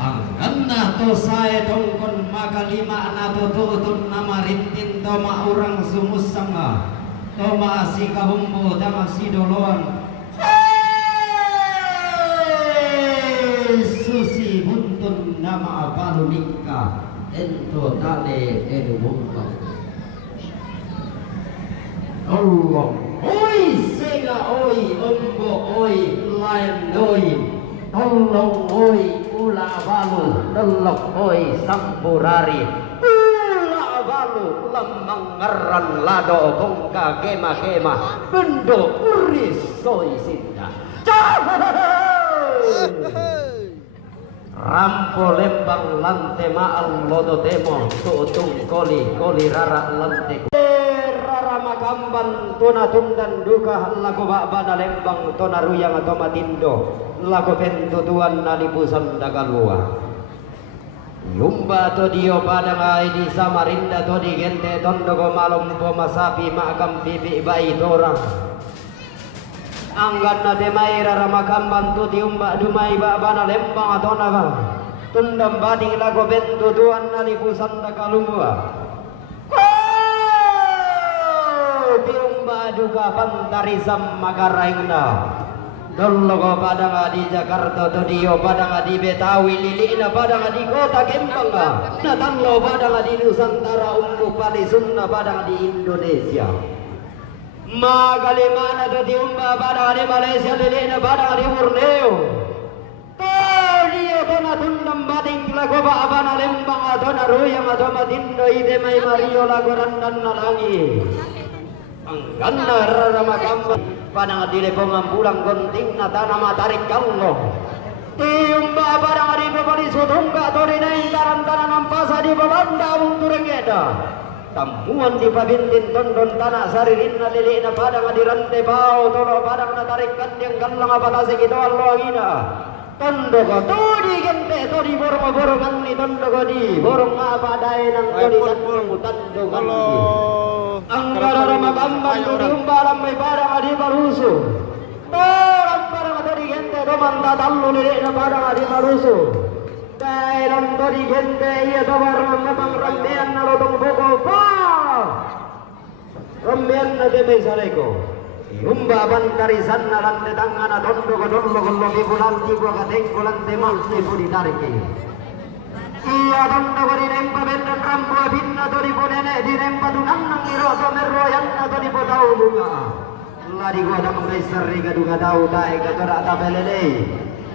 Angganna to sae tongkon maka lima na to tutun nama rintin to ma urang sumusanga. To ma si kabumbo dama si doloan. Susi buntun nama apalu nikah ento tale edu bumpa Allah oi sega oi ombo oi lain doi tolong oi ula balu delok oi sampurari ula balu lemang ngaran lado kongka kema bendo uris soi sinda Rampo lembang lante maal lodo demo tutung koli rara lante rara makamban tuna tundan duka lagu bakbana lembang tona ruyang atau matindo lagu pentutuan nalipusan dagalua Yumba to dio padang ai di Samarinda to di gente tondogo malum pomasapi makam bibi bayi torang anggan na demaira ramakam bantu diumba dumai babana lembang atau naga tundam bading lago bentu tuan nalipusan dakalumua diumba duga pantarisam magaraingna dollogo padang di Jakarta to dio padang di Betawi lilina padang di kota Kembang na tanlo padang di Nusantara pali sunna padang di Indonesia Magalimana to diumba pada di Malaysia lilina pada di Borneo. Dia to na tundam bading lago ba abana lembang atau na ruyang atau matindo ide mai Mario lago randan na langi. Angganna rara makamba pada di lepongan pulang gonting na tanah matarik kallo. Diumba pada di bebali sudungka to di nai karantana nampasa di Belanda unturengeda. Tamuan di pabintin tondon tanah saririn na lili na padang di rantai bau tolo padang na tarik kandang galang apa tasik itu alloangina tondo ko to di gente to di borong ni tondo ko di borong apa dai nang to di tondo ko anggara ramagamban to di umbalam may padang di baruso orang padang to di gente to manda tallu lili na padang di baruso Dailam dari gente ia tawar memang rambian na lotong boko pa rambian na deme sareko Yumba bantarisan na lante tangan na tondo ko lobi bulan tibo kateng bulan temal tibo ditariki Iya tondo ko dinempa bendan rampo abinna to di ponene dinempa tunang nang iro to merroyan na to di potau bunga lari ko ada mengaisar riga duga tau tae katora tabelele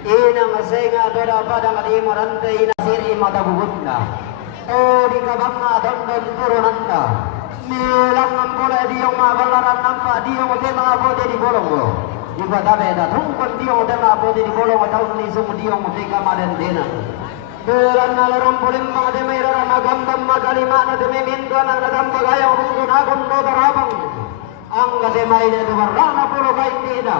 ina masenga doda padang di marante ina siri mata bubunda o di kabanga dondon turunanda milang ampole diong mabalaran nampak diong tema apote di bolong lo juga tabe da tungkon diong tema apote di bolong taun ni sumu diong teka maden dena bulan nalaram polem made mera magambam magalima na deme minto na nadamba gaya ungun agon do darabang angga de maine do warna pulo kaitida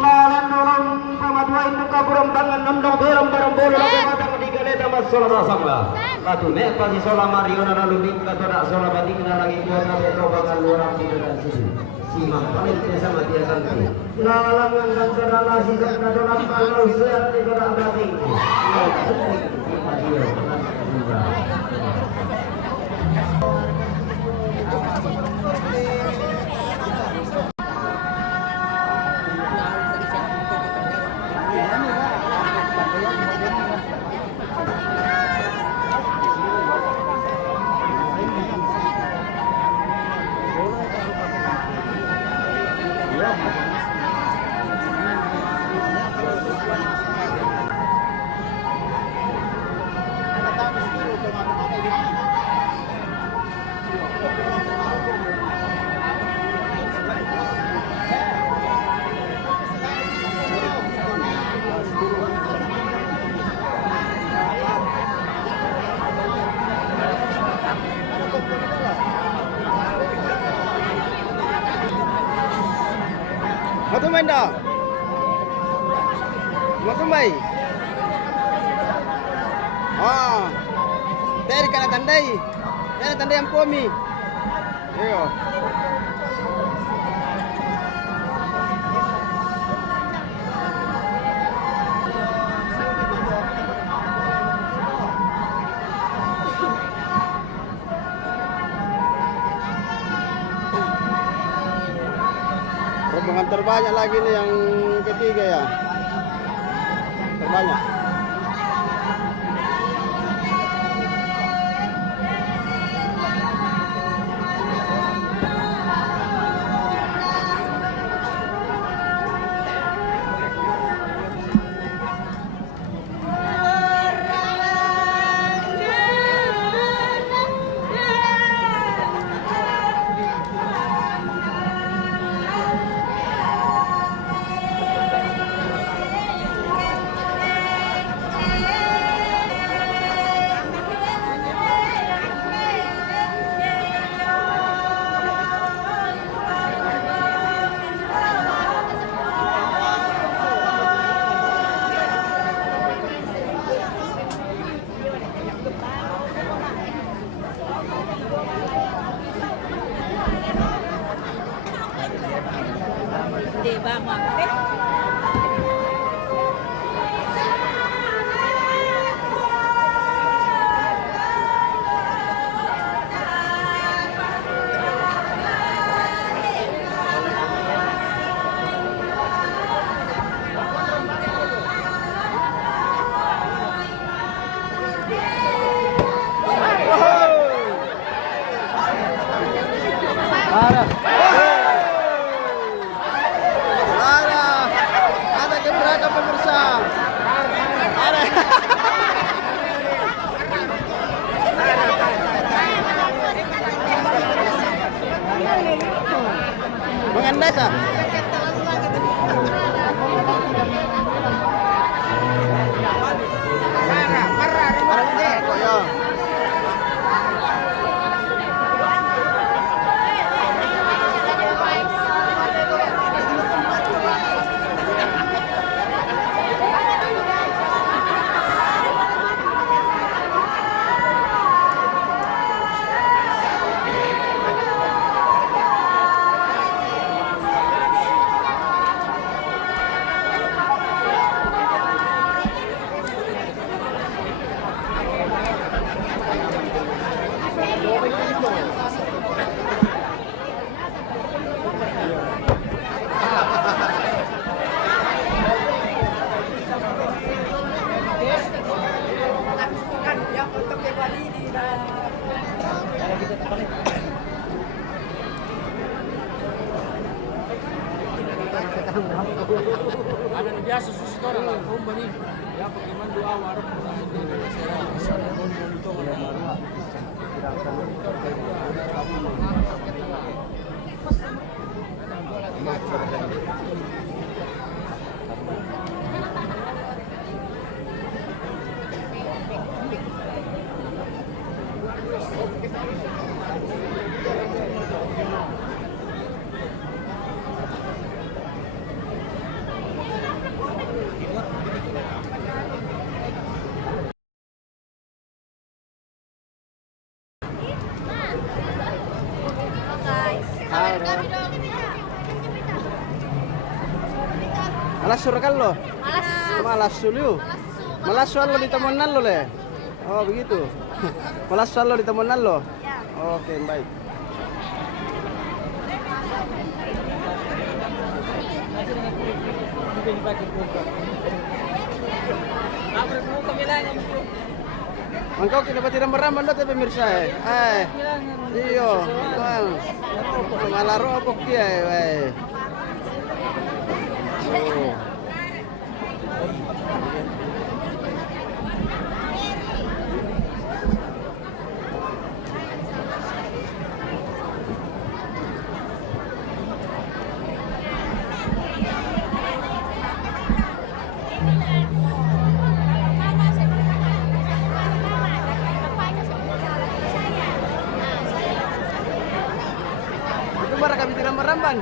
lalan dorong pamadua induk kapuram tangan nondong beram barang bolo lagu matang di galeta mas sola rasangla latu me pasi sola mariona lalu bingka todak sola batingna lagi kuota beto bakal luar tidak sini simang paling sama dia ganti lalang angkan terala sisa kadona pangal sehat di todak bating Matu main dah. Matumbay. Oh. Dari kana tandai. Kana tandai ang pomi. Ayo. Rombongan terbanyak lagi nih yang ketiga ya. Terbanyak. Di bawah. Ada. Ada gebrakan pemirsa. Ada. Mengendas ah. Ada biasa susu orang lah, kau bani. Ya bagaimana doa warung Malas surkan lo? Malas sulu. Malas lo di temenan lo le. Oh begitu. Malas lo di temenan lo. Oke baik. Engkau kita tidak meramban do pemirsa iyo. Malah robok dia Oh. Itu bara kami tidak meramban.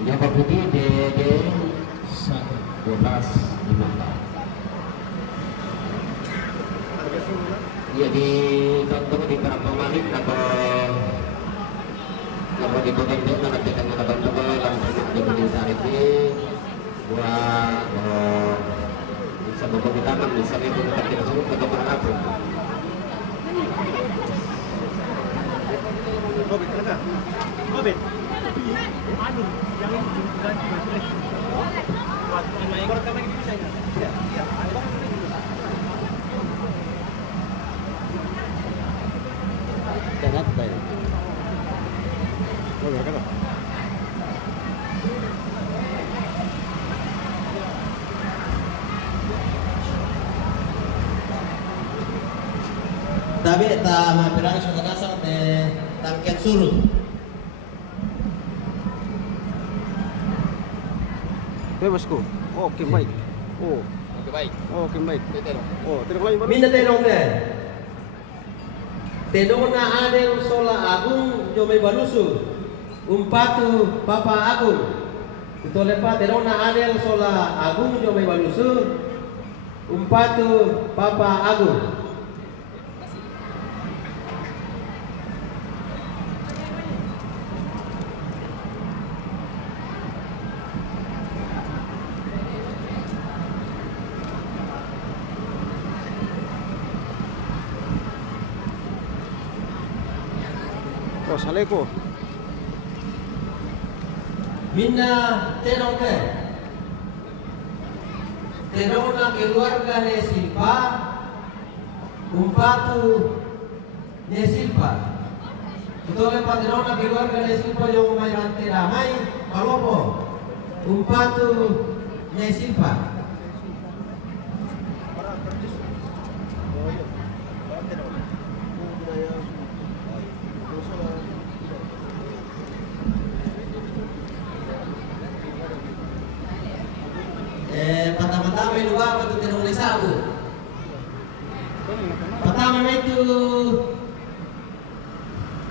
Java Putih DD 12.5. Iya di kantor di Karapang Malik apa di kota itu nanti kan kita bantu langsung di Desa ini buat bisa bawa di tangan bisa itu kita tidak suruh ke tempat apa. Bobit. Anu, yang ini ganti baterai. Lima ekor kamera ini bisa ya? Iya. Jangan baik. Oh, ya kan. Tapi tak mampirang sudah dasar de tangkian suruh. Bebasku. Oh, oke baik. Oh, Oke baik. oh, oke baik. Oh, tidak lagi baru. Minta terong deh. Tedona adel sola agung jome balusu. Umpatu papa agung. Itu lepas tedona adel sola agung jome balusu. Umpatu papa agung. Oh, saleko. Minna terong deh. Terona keluarga ne Silpa. Umpatu ne Silpa. Itu lepas terona keluarga ne Silpa yang main rantai ramai. Palopo. Umpatu ne Silpa. Pertama-tama itu apa tuh tidak boleh sabu. Pertama itu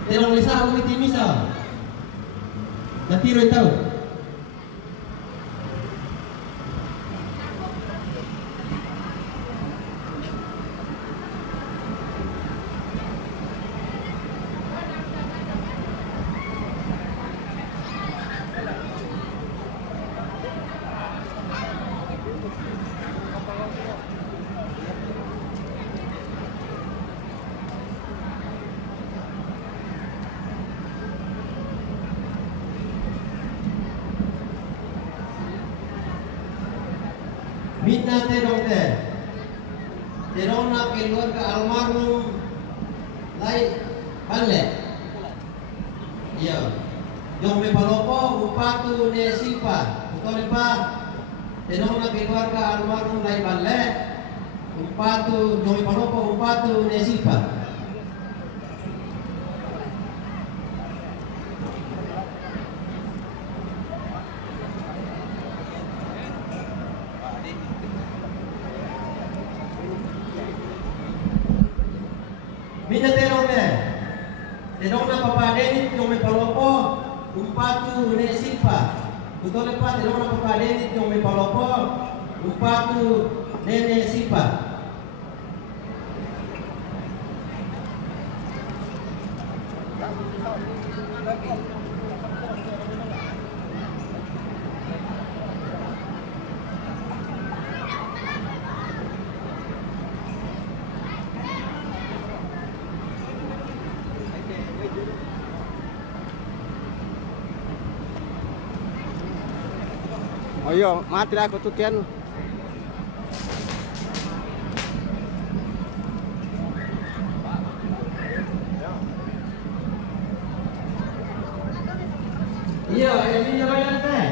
tidak boleh sabu itu misal. Nanti lo tahu. Minna terong deh. Terona keluarga almarhum lain balik. Iya. Yang me palopo upatu ne Silpa. Betul lepas. Terona keluarga almarhum lain balik. Upatu yang me palopo upatu ne Silpa. Minta terong deh. Terong na papa Denit yang me palopo umpatu ne Silpa. Betul lepas terong na papa Denit yang me palopo umpatu ne Silpa. Oh iya, mati aku tuh Kian. Iya, ini jalan teh.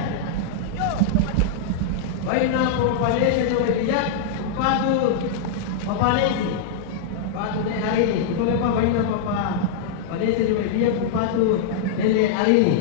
Baik na propalesi itu berbiak, patu propalesi. Patu ne hari ini. Itu lepas baik na propalesi itu berbiak, patu ne hari ini.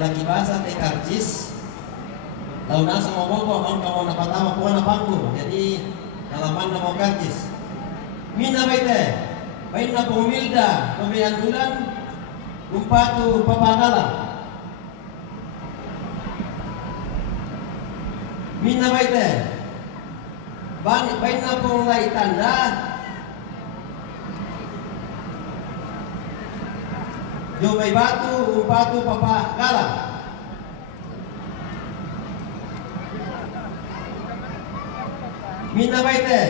lagi bahasa teh karcis. Lalu nasa mau bobo, kamu nak patama puan apangku. Jadi halaman nama karcis. Mina baite, bain na pumilda, pemilihan bulan, umpatu papagalang. Mina baite, bain na pumulai tanda, Jomay batu, umpatu papagalang. Mina baite,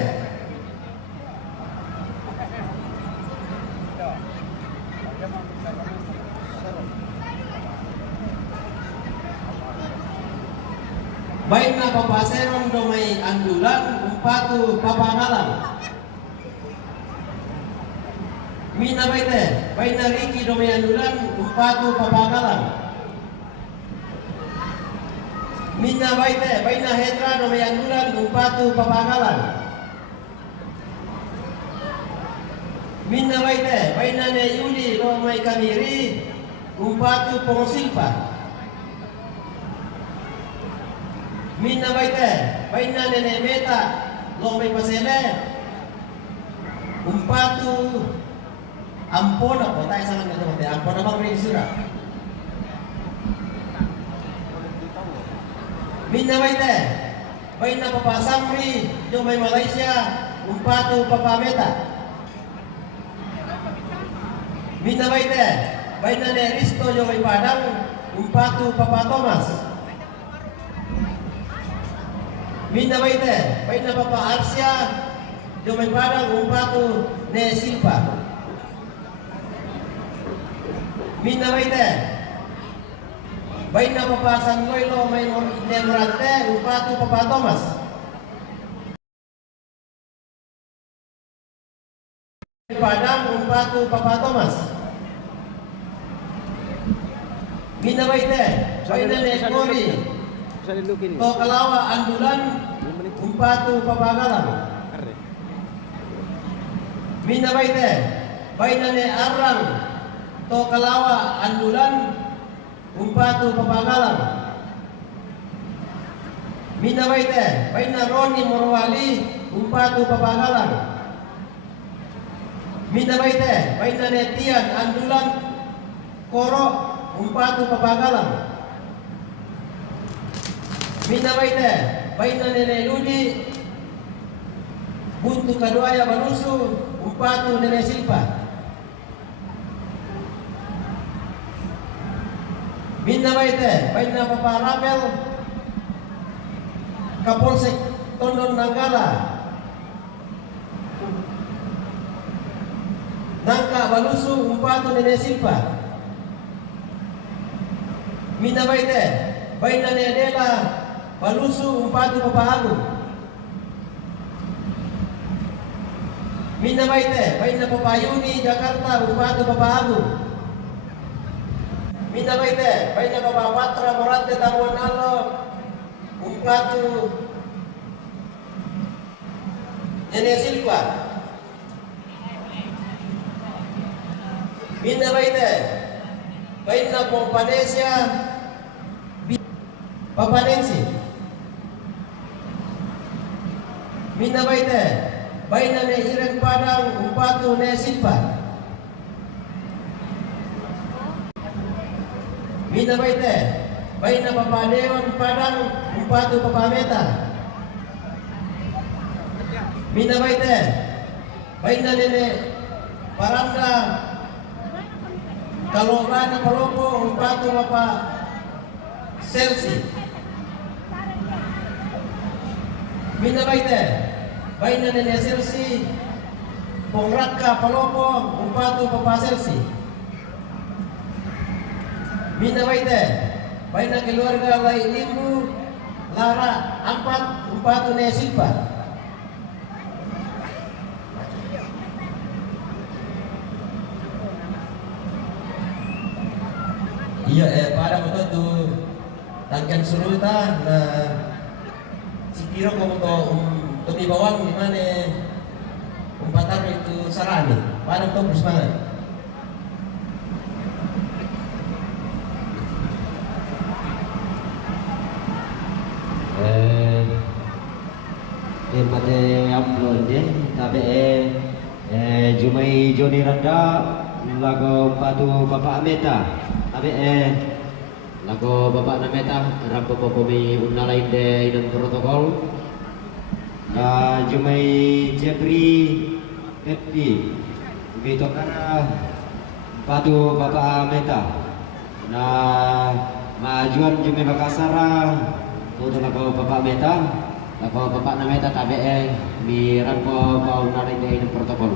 bain na papaseron domay andulan, umpatu papagalang. Mina baite, bain na riki domay andulan, umpatu papagalang. Mina baite, bain na hedra domay andulan, umpatu papagalang. Mina baite, bain na neyuli domay kamiri, umpatu pongosilpa. Mina baite, bain na nenemeta domay pasele, umpatu ampona po, tayo sa kanila naman, ampona bang rin surat? Mina baite, bain na papasamri, yung may Malaysia, umpatu papameta. Mina baite, bain na neristo, yung may Padang, umpatu papa Thomas. Mina baite, bain na papa Arsya, yung may Padang, umpatu ne Silpa. Mina baite, bain na papa San Loilo may Nemrante, umpatu papa Thomas. Padang, umpatu papa Thomas. Mina baite, bain na Nekori, to Kalawa Andulan, umpatu papa Galang. Mina baite, bain na Arang, to Kalawa Andulan, umpatu papagalang. Mina baite, bain na Roni Morwali, umpatu papagalang. Mina baite, bain na Netian Andulan, Koro, umpatu papagalang. Mina baite, bain na Nene Ludi, buntu kaduaya banusu, umpatu Nene Silpa. Mina baite, bain na papa Ramel, Kapolsek Tondon Nanggala, Nangka Balusu, umpatu Nene Silpa. Mina baite, bain na Nedela, Balusu, umpatu papa Agung. Mina baite, bain na papa Yuni, Jakarta, umpatu papa Agung. Mina baite, bain na papa Patra, Morante, Tabuan Alo, umpatu Nene Silva. Mina baite, bain na Pompanesia, Papanensi. Mina baite, bain na Iren Padang, umpatu Nene Silva. Mina baite, bain na papa Dewan Padang, umpatu papa Meta. Mina baite, bain na Nene Paranda, Kalorana Palopo, umpatu papa Selsi. Mina baite, bain na Nene Selsi, Pongraka Palopo, umpatu papa Selsi. Mina baite, bain na keluarga Lai Limbu, Lara, Ampat, umpatu Nene Silva. Iya, pada waktu itu tangkan suruh ta na si Tiro kamu to di bawang di mana umpatar itu sarani. Pada waktu bersemangat. Jumai Joni Randa lagu patu Bapak Ameta lagu Bapak Nameta rampo pokomi unalain de inon protokol Jumai Jepri Pepi Bito Kara patu Bapak Ameta majuan Jumai Bakasara untuk lagu Bapak Ameta lagu Bapak Nameta tabe mi rampo pau unalain de inon protokol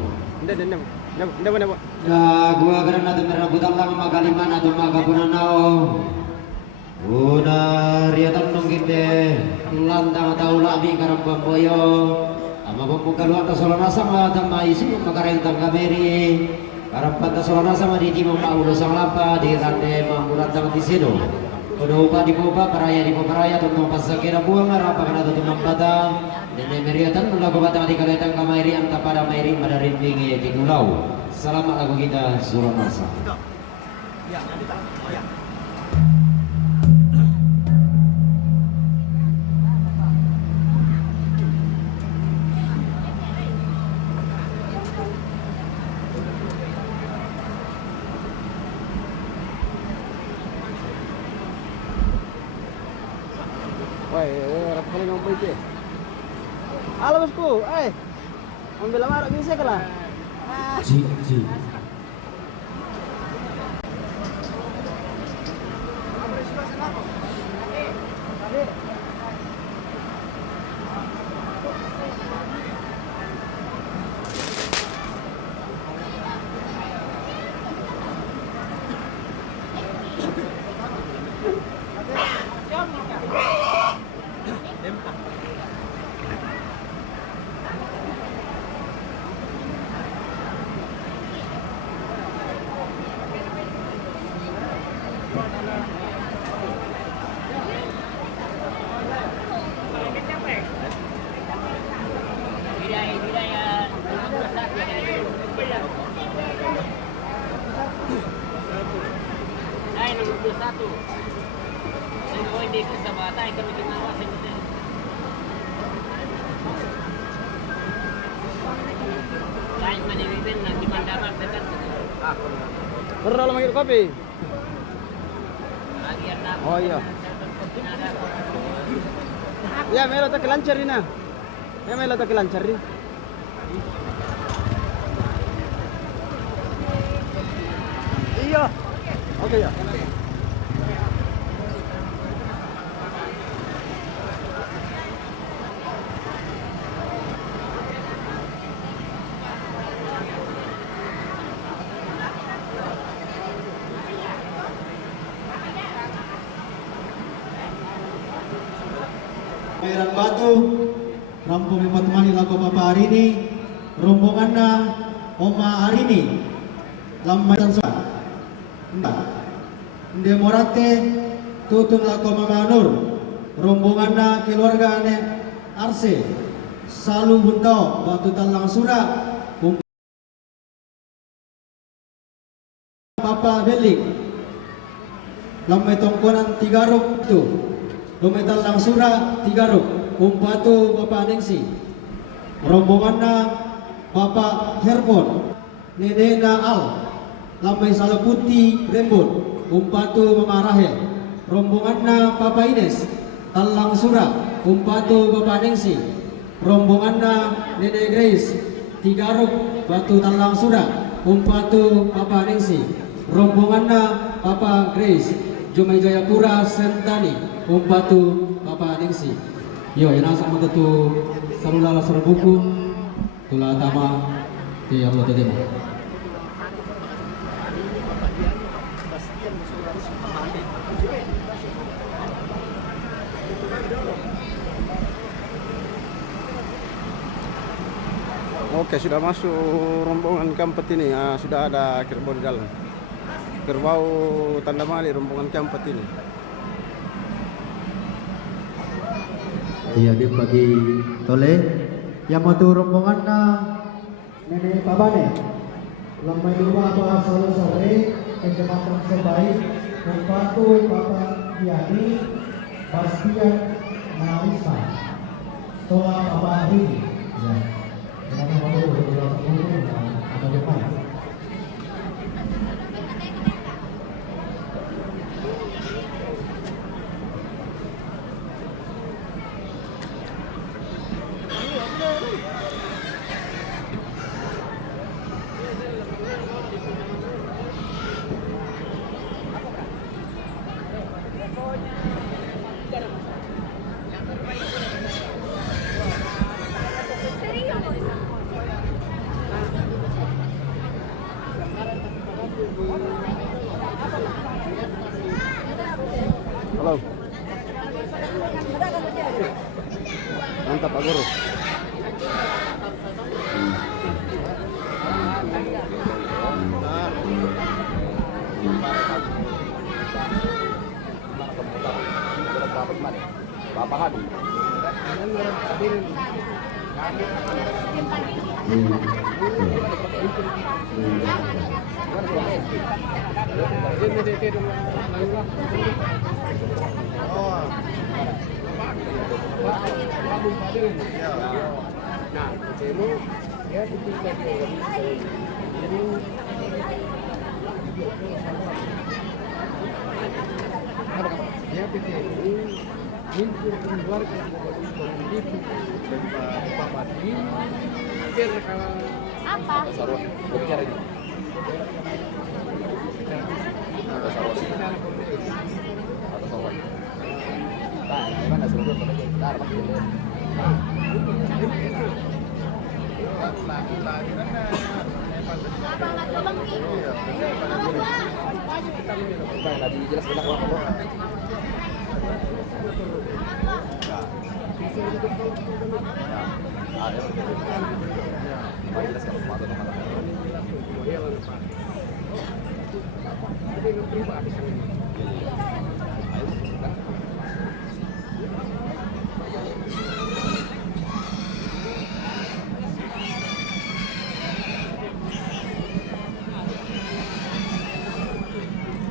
gua karena tu merabutan lang magaliman atau magapunanao una riatan nung kinde lantang atau labi karang bamboyo ama pembuka luar tasolana sama tama isi makareng tang kameri karang pata solana sama di timang paulo sang lampa di rande mambulan tang tisino kodo upa di popa paraya tentang pasakira buang arapa kana tutu mambata dan meriatan lagu batang di kaletang kamari anta pada mairi madarin bingi di nulau. Selamat lagu kita Suramasa. Halo bosku, ambil lama bisa kalah. Ji. Pernah lo manggil kopi? Oh iya. Ya, melo tak kelancar ini nah. Ya, melo tak kelancar ini. Iya. Oke ya. Pairan Batu, rampung lima temani lagu Bapak hari ini, rombongannya Oma hari ini, lamatan sa, Demorate, tutun lagu Mama Nur, rombongannya keluarga ane Arse, Salu Buntau, Batu Talang Sura, Papa Belik, lamai tongkonan Tigaruk tu. Lumetal lang sura Tigaruk umpatu Bapak Nengsi rombonganna Bapak Herbon Nenena Al Lamai Salaputi Rembut umpatu Mama Rahel rombonganna Bapak Ines Talang Sura umpatu Bapak Nengsi rombonganna Nene Grace Tigaruk Batu Talang Sura umpatu Bapak Nengsi rombonganna Bapak Grace Jumai Jayapura Sentani umpatu Bapak Nengsi. Yo, ina sama tu salulala sarabuku tula tama ti Allah tademo. Oke, sudah masuk rombongan keempat ini. Sudah ada kerbau di dalam. Kerbau tanda mali rombongan keempat ini. Iya, dia bagi tole yang mau tu rombongan Nenek Pabane lamai dua apa selalu sore kejamatan sebaik membantu Bapak Diani Bastian Marisa Tola Bapak ini ya karena waktu ada Apa?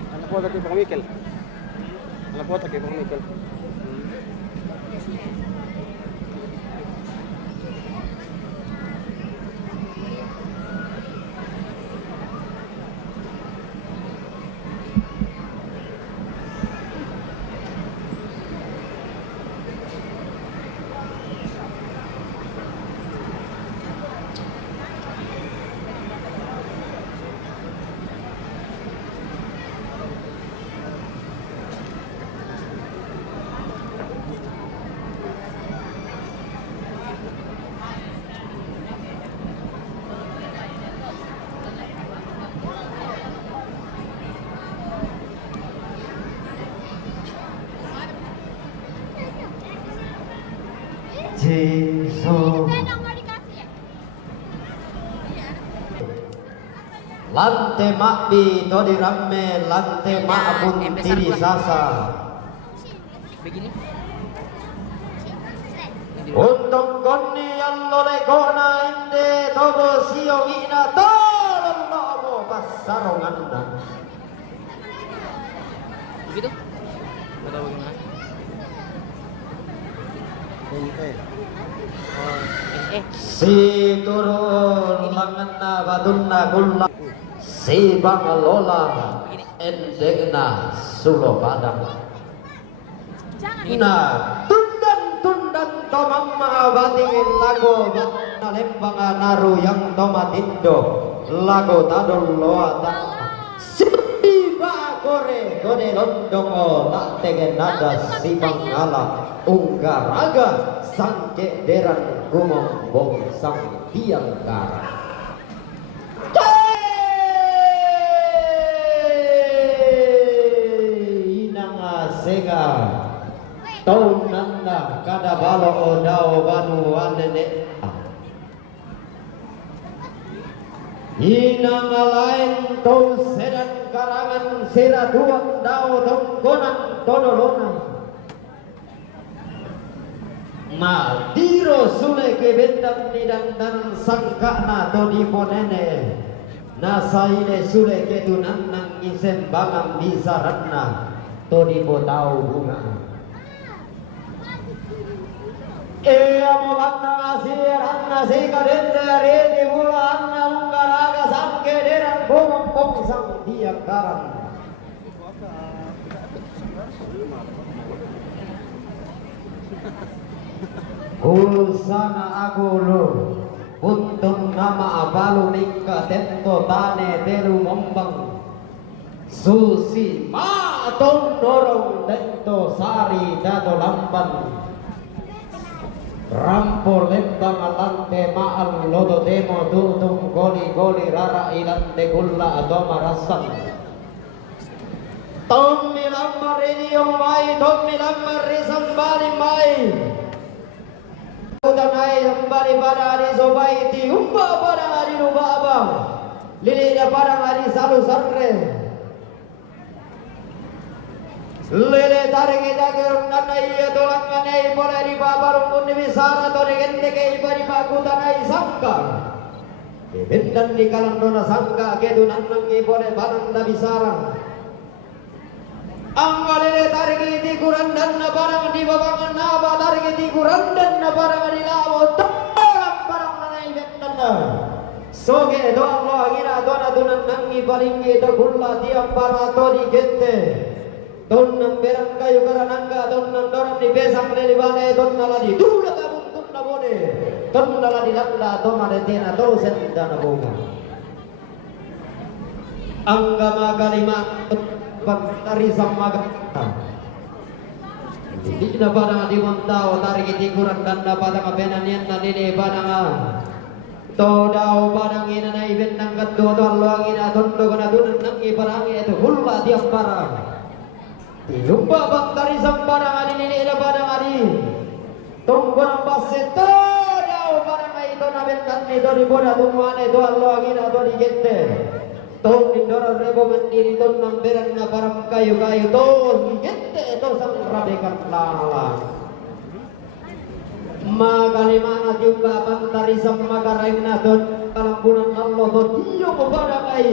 Anak po kay Bang Mikel. Anak po kay Bang Mikel. Jesu Lante makbi todi ramme lante maapun tiri sasa Begini. Untuk koni yang lole kona inde tobo siong ina tolong lomo pasarong anda Begitu? Betul bagaimana? si turun langana badunna gulla si bangalola endegna sulo padang ina tundan tomamma batingin lago nalembanga naru yang tomatindo lago tadol loata si bakore gode londongo tak tegen nada si bangala unggaraga sangke deran gumombong sang tiangkara inanga sega taunanda kada balo odao banu anene inanga lain tau sedan karangan sera duang dao tongkonan todolona ma tiro sule ke bendam nidang dan sangkana to di ponene nasaile sule ke tunan nang isem bangam bisa ranna to di potau bunga amo banna asir anna se kadende re di bula anna ungaraga sangke deran bomong sang dia karang Kusana agolo Untung nama abalu nikah tento tane teru mombang Susi ma ton dorong tento sari dado lamban Rampor lembang alante maal lodo demo tutung goli rara ilante gulla adoma rasan Tommi lamar ini yang mai tommi lamar risang bali mai Utanai kembali pada hari sobaiti umba pada hari luba abang lili pada hari salu sarre Lele tarik kita gerung nanai ya tulang nanai boleh di babarung pun di bisara atau di gente ke ibari baku tanai sangka. Bendan di kalang nona sangka kedu nanangi boleh barang da bisara. Angga lele tarik iti kuran dan na barang di babangan naba tarik iti kuran dan na barang di lawo tolak barang nanai bendan na. Soge doang lo angira dona dunan nangi paling itu kulla tiap para to di gente. Don nang berang kayu karanangga don nang dorang di besang dari bane don naladi dula kabun tun na bone don naladi landa don ada tena do senda na bunga angga magalima pantari samaga di na padang di montao tarik tikuran dan na padang benanian na nile padang todao padang ina na ibet nang kadua doang ina don do kana dun nang iparang itu hulba tiap parang lumba bantari sambarang adi nini ila barang adi tungguang baseto dao barang ito na bentan ni do di boda tungguane do allo agina do di gente tong di dora rebo mandiri don namberan na barang kayu-kayu do di gente do sang rabekan lala magalimana juga bantari samagarain na do kalampunan allo do diyo mo barang ay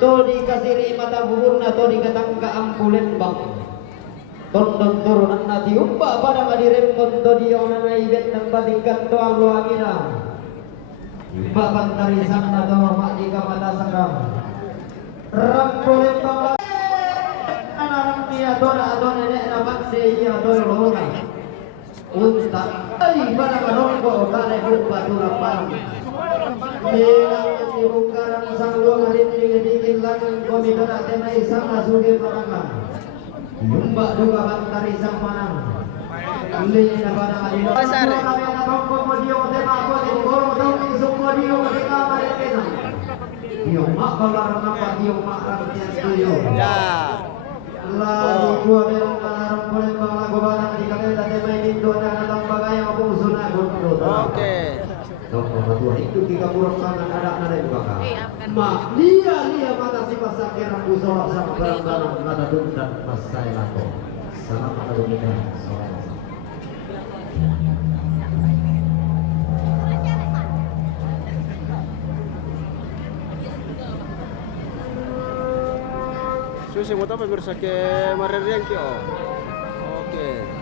do di kasiri mata buburna do di katangga ampulen bang tondong turunan nati umba pada ngadirempon to diona na ibet nang batingkan to allo angina imba bantari sana to mak di kamata sakam rampulen bang anarang dia dona nenek na bakse iya do lona unta ai pada karongko kare buka tulang parang Bilang di bukaran sang luang harin dikit langan komidora tenai sana suge parangan Yumba duga bantari sang manang Uli na barang adino Pasare Kami na rongko mo diyo tema ko din Goro dong isong mo diyo Ketika maritina Diyo makbalarang apa diyo makarang tiyan tuyo Ya. Lagi gua berang kalarang Kulit bang lagu barang di kalenda tema indo Na natang bagay ang pong sunagon Oke. Toko matua itu tiga buruk sangat ada nada baka. Ma lia mata si pasakera busol sama barang-barang nada dundan pas saya lako. Salam alumni soal. Susi mo to pemirsa ke maririan ki oh. Oke.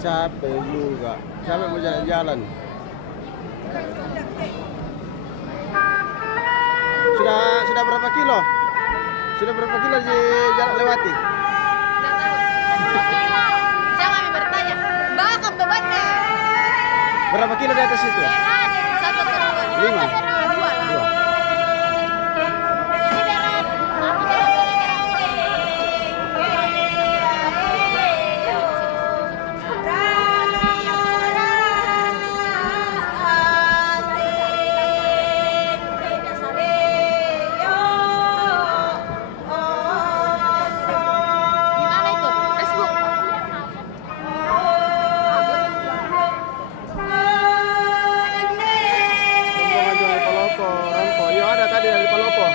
Capek juga. Capek mau jalan-jalan. Sudah berapa kilo? Sudah berapa kilo di jalan lewati? Nggak tahu. 10 kilo. Saya kami bertanya, bakal bebannya. Berapa kilo di atas itu? 1 telepon. 5. 2. Gimana itu? Facebook? Rombongan jual Palopo, Rampo. Yo ada tadi dari Palopo.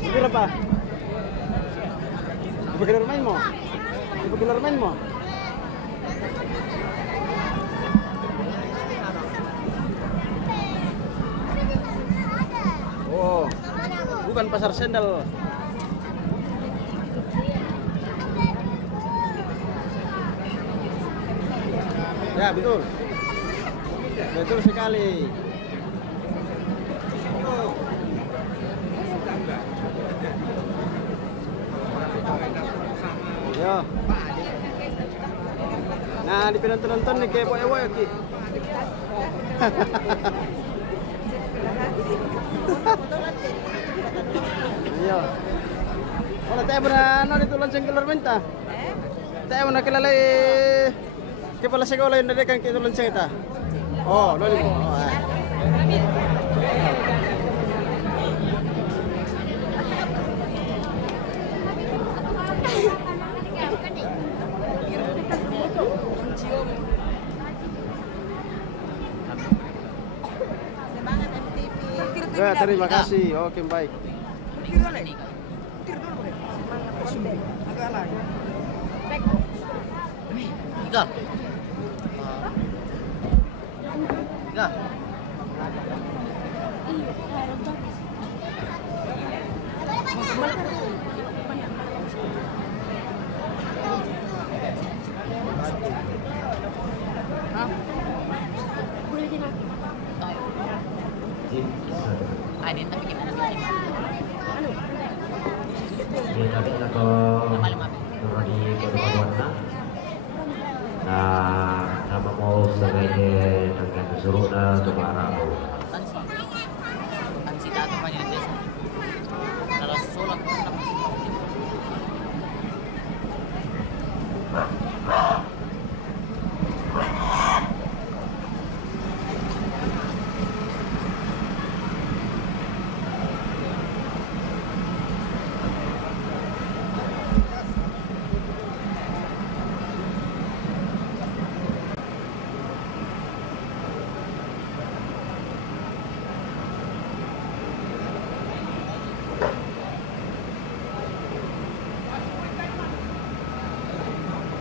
Itu apa? Pakai main mo? Pakai main mo? Oh, bukan pasar sendal. Ya betul, betul sekali. Yo. Nah, di penonton nih kayak boy ki. Yo. Wala tayo na ano dito lang sing color menta. Tayo na kilala kepala sekolah yang dari kan kita lansing ita. Oh, loli mo. Oh, ya, terima kasih. Oke, baik. Ika. Ika. Ay, din tapi gimana bikin? Dia tadi atau di Warna. Nah, nama mau sebagai tanggal suruh dah ke arah. Tansi tato pa niya dito. Kalau susulak ko na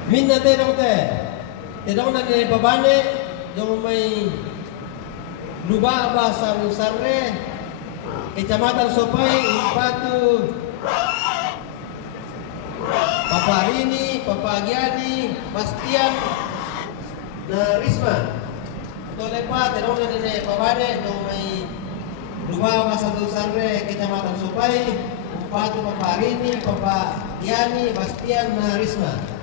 Minna te dong te. Te dong na ne pabane dong may luba ba sa sarre. Kecamatan Sopai Patu Papa Arini, Papa Agiani, Bastian, Risma. Tolepa terona nene pabane no may lupa masatu sarre Kecamatan Sopai Patu Papa Arini, Papa Agiani, Bastian, Risma.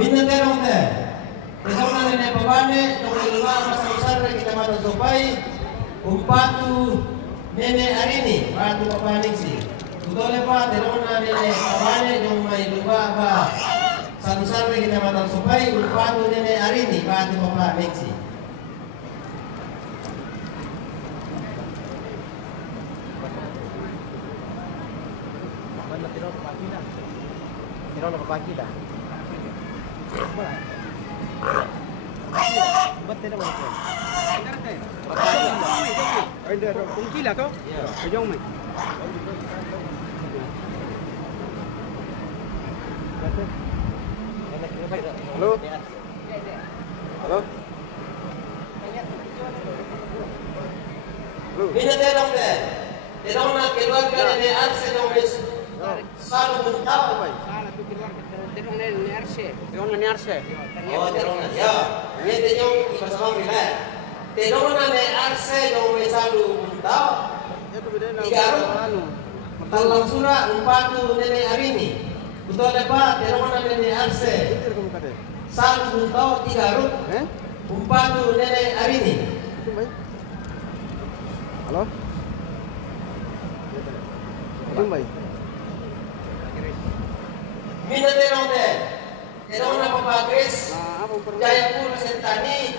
Minna terong teh. Terona nene pabane no may lupa masatu sarre Kecamatan Sopai Patu Nene Arini, Patu Papa Nixi. Tutole pa terona nene pabane no may lupa ba satu sarre Kecamatan Sopai Patu Nene Arini, Patu Papa Nixi. Tiro na papaki dah. Ba't na mo? Ay, dero. Kung kila to? Ayong may. Halo? Halo? Minna terong teh. Terong na keluarga nene Arse no mes salo buntao. Terong ni Arse. Terong ni Arse. Oh, terong na. Ya. Mete nyong ibasama bila. Terong na ne Arse no mes salo buntao. Igaro. Talang sura Patu Nene Arini. Betul apa? Terong na nene Arse. Salo buntao Igaro. Patu Nene Arini. Halo? Tumbay. Minna terong teh. Terong na Papa Chris. Jayapura Sentani.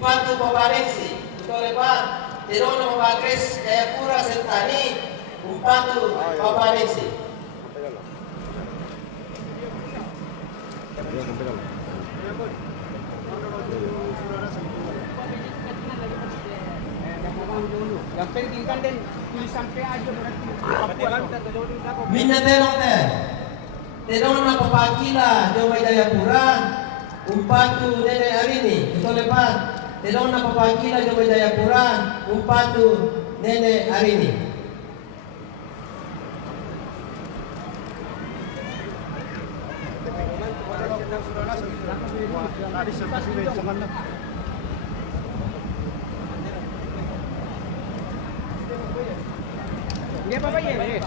Patu Papa Nixi. Betul apa? Terong na Papa Chris. Jayapura Sentani. Patu Papa Nixi. Yang penting kan den tulisan P aja berarti. Minna terong teh. Terong na Papa Akila Jomay Jayapura. Patu Nene Arini. Betul apa? Terong na Papa Akila Jomay Jayapura. Patu Nene Arini. Dia apa ya?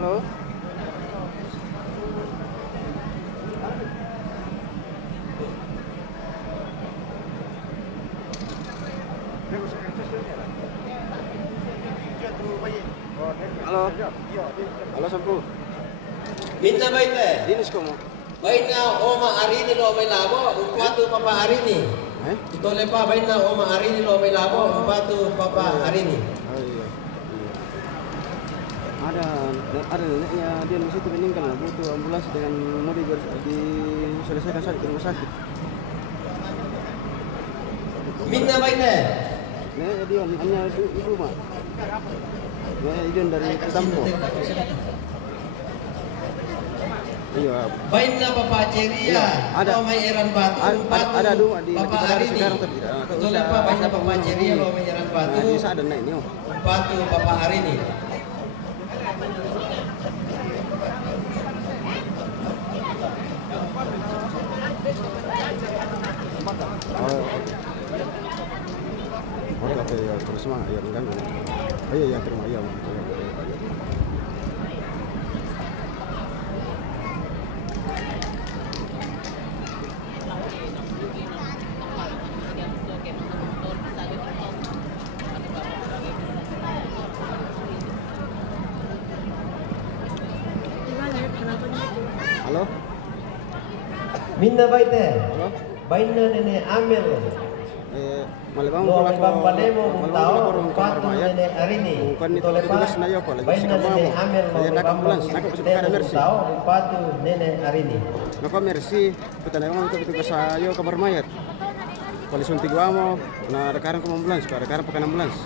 Halo? Halo? Halo Sampu? Minna baik teh. Dinis ko mo? Baik na Oma Arini lo may labo. Patu Papa Arini. Betul apa? Baik na Oma Arini lo may labo. Patu Papa Arini. Oh iya. Ada neneknya dia di situ meninggal lah, butuh ambulans dengan mau diselesaikan saat di rumah sakit. Minna baik teh. Neneknya dia hanya ibu mah. Neneknya dia dari Tampo. Iya. Baik na Papa Ceria. Ada. Lo may Eran Batu. Ada dua di Papa Arini. sekarang tapi tidak. Betul apa? Baik na Papa Ceria lo may Eran Batu. Nah, bisa ada naik ni. Patu Papa Arini. Oke, ya terus semangat ya enggak. Iya terima iya. Halo? Minna baik teh. Halo? Baik na Nene Amel. Malibang Lo pula bang balemo ko tao rumah patu mayat. nene arini. Bukan itu Ito lepa. tugas na yo ko lagi Bain si na nene kamamo. amel mo Ayan nak bang ambulans, nak pasok ka mercy. tao patu nene arini. Nako mercy, putan yung itu tugas sayo kamar mayat. Kalau suntik mo, na rekaran ko ambulans, rekaran pakan ambulans.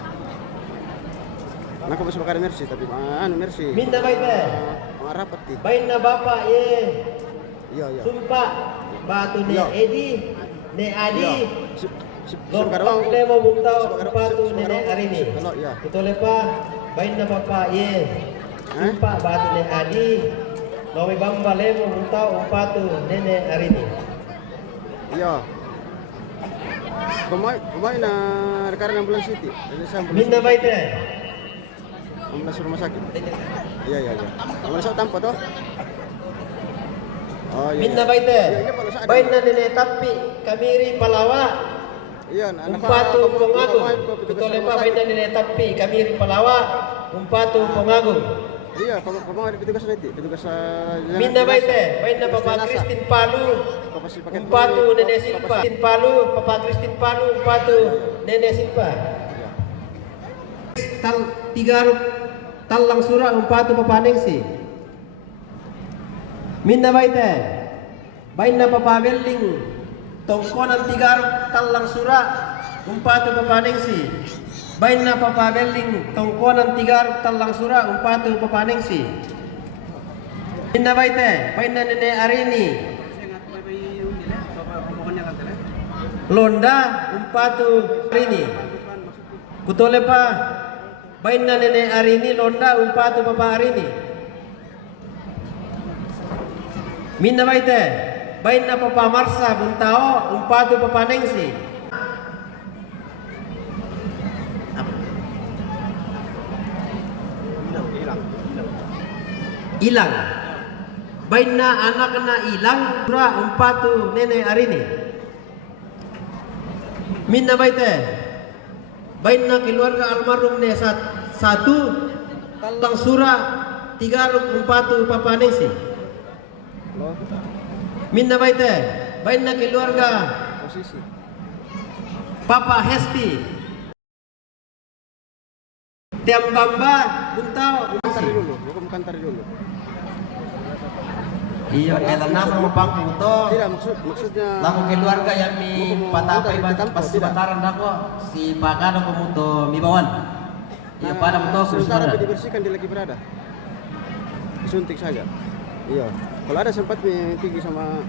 Nako pasok ka mercy tapi anu mercy. Minda baite. Rapat di. Bain na bapa ye. Iya iya. Sumpah batu ne Yo. Edi ne Adi. Lo Sekarang balemo buntao patu nene arini. Kalau ya. Ito lepa. Bain na bapa ye. Sumpah batu ne Adi. Lo bang balemo buntao patu nene arini. Iya. Kumai na rekaran ambulans city. Jadi saya ambulans. Minda baite. Ambulans rumah sakit. Iya iya iya. Ambulans tanpa toh. Oh iya. Minda Iya. baite. Iya, ini kalau saya ada. Bain na nene tapi kamiri palawa. Iya, anak Umpatu pengagung. Ito lepa bain na nene tapi kamiri palawa. Umpatu pengagung. Iya, kamu ada petugas nanti, petugas Minda baite. Bain na Papa Kristin Palu. Umpatu nene Silpa. Kristin Palu, Papa Kristin Palu, umpatu nene Silpa. Tigaruk talang sura umpatu Papa Nengsi. Minda baite. Bain na Papa Beling. Tongkonan tigaruk talang sura umpatu Papa Nengsi. Bain na Papa Beling. Tongkonan tigaruk talang sura umpatu Papa Nengsi. Minda baite. Bain na nene Arini. Londa umpatu Arini. Kutole pa. Bain na nene Arini londa umpatu Papa Arini. Minda baite. Bain na Papa Marsa buntao umpatu Papa Nengsi. Ilang. Bain na anak na ilang pura umpatu nene Arini. Minda baite. Bain na keluarga almarhum ne satu talang sura tigaruk umpatu Papa Nengsi. Minda baite. Bain na keluarga posisi. Papa Hesti. Tiam Bamba buntao Kantar dulu, hukum kantar dulu. Iya, elan nasa mo pang puto. Tidak maksudnya. Laku keluarga yang mi patapai pas tidak. bataran dako si pakado kumuto mi bawan. Iya pada muto Sementara dibersihkan dia lagi berada. Disuntik saja. Iya. Kalau ada sempat pergi sama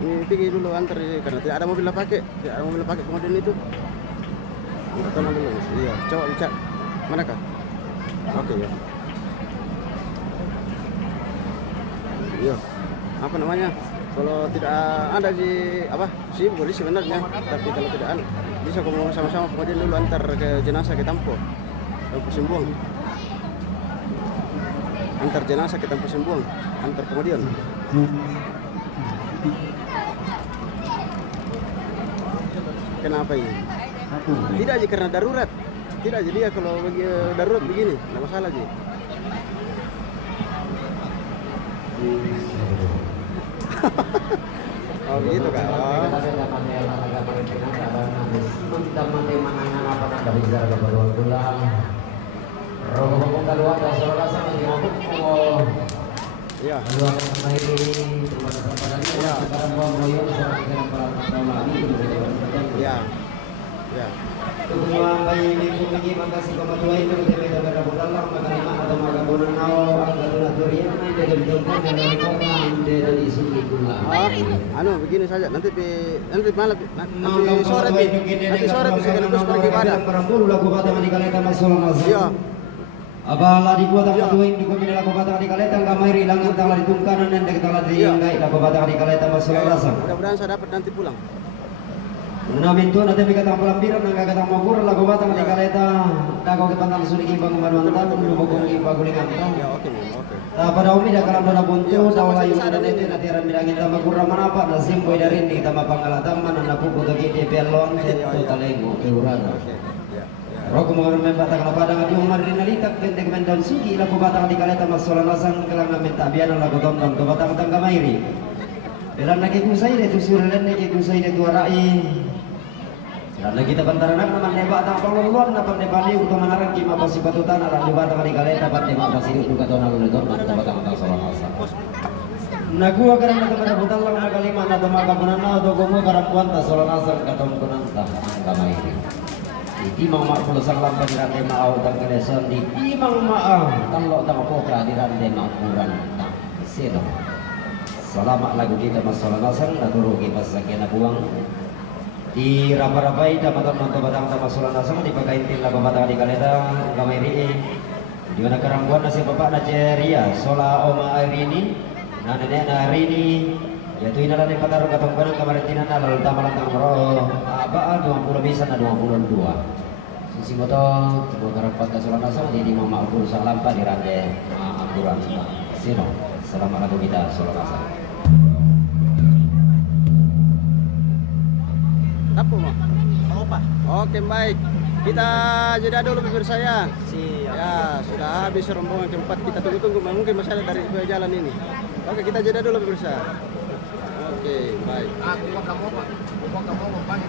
pergi dulu antar karena tidak ada mobil pakai, tidak ada mobil pakai kemudian itu. Tolong dulu. Iya, coba cek. Manakah? Oke ya. Iya. Apa namanya? Kalau tidak ada sih boleh sebenarnya, tapi kalau tidak ada bisa ngomong sama-sama kemudian dulu antar ke jenazah ke Tampo Sembuang. Antar jenazah ke Tampo Sembuang, antar kemudian. Kenapa ini? Tidak aja karena darurat. Tidak aja dia kalau bagi darurat begini, tidak masalah aja. Oh gitu kan? Ya. Ya. Ya. Tujuan bayi ibu lagi makasih kepada itu kita berada dalam makalima atau magabunan nao ang galuna durian ide dari tempat yang dari kota ide dari sungai gula. Anu begini saja nanti malam nanti sore bisa terus pergi pada. Perambulu lagu kata di kaleta masalah nasi. Iya. Abala di kuota matuin di kumina lagu kata di kaleta ngamairi langan tangla di tungkanan dan dek tangla di ngai lagu kata di kaleta masalah rasa. Mudah-mudahan saya dapat nanti pulang. Namin to nanti kita pelampiran nang kakatang mapur lagu batang di kaleta dago ke pantang sunigi bang manwantan lubogong iba gulingan Ya oke. pada umi dah kalam dona buntu tawala yung ada nete na tiran mirangin tama kurang manapa na simboy darin ni tama pangalatan man na pupo tagi de pelon set to talengo ke urana Roko mga memang batang na padang at yung marinalitak pendek mendon sigi lagu batang di kaleta masola nasang kelang minta biana lagu tondong to batang tanggamayri Belan nakikusay de tusuran nakikusay de tuarai Dan lagi kita bantaranak naman neba atang pangululuan na pagdebali untuk menarang kima pasipatutan alang libat ang kalikalay dapat neba pasiri untuk kato nalulidon na dapat ang solong asa. Nakuha ka rin na tumanabutan lang na kalima na tumakapunan na o gumo karampuan ta solong asa katong kunanta ang kamay rin. Di mang maapulo sang lampan di rande maaw tang kaleson di mang maaw talo tang poka di rande maapuran tang sino. Salamat lagu kita mas solong asa naturo kita sa kinabuang. Di raba-rabai dapat nonton batang sama sulan asam di pakaintin lagu batang di kaleta kamay ri di mana karambuan nasi bapak na ceria sola oma Airini na nenek na Airini yaitu inalan di patar katong kanang kamaritinan na lalu tamalan tang roh abaan 20 bisa na 22 sisi moto buat karambuan na sulan asam di mama ukul sa lampa di rande amburan sino selamat lagu kita sulan asam. Apa mau? Mau apa? Oke baik, kita jeda dulu pemirsa ya. Siap. Ya sudah habis rombongan keempat, kita tunggu-tunggu mungkin masih ada dari jalan ini. Oke kita jeda dulu pemirsa. Oke baik. Aku kamu apa? Kamu mau panggil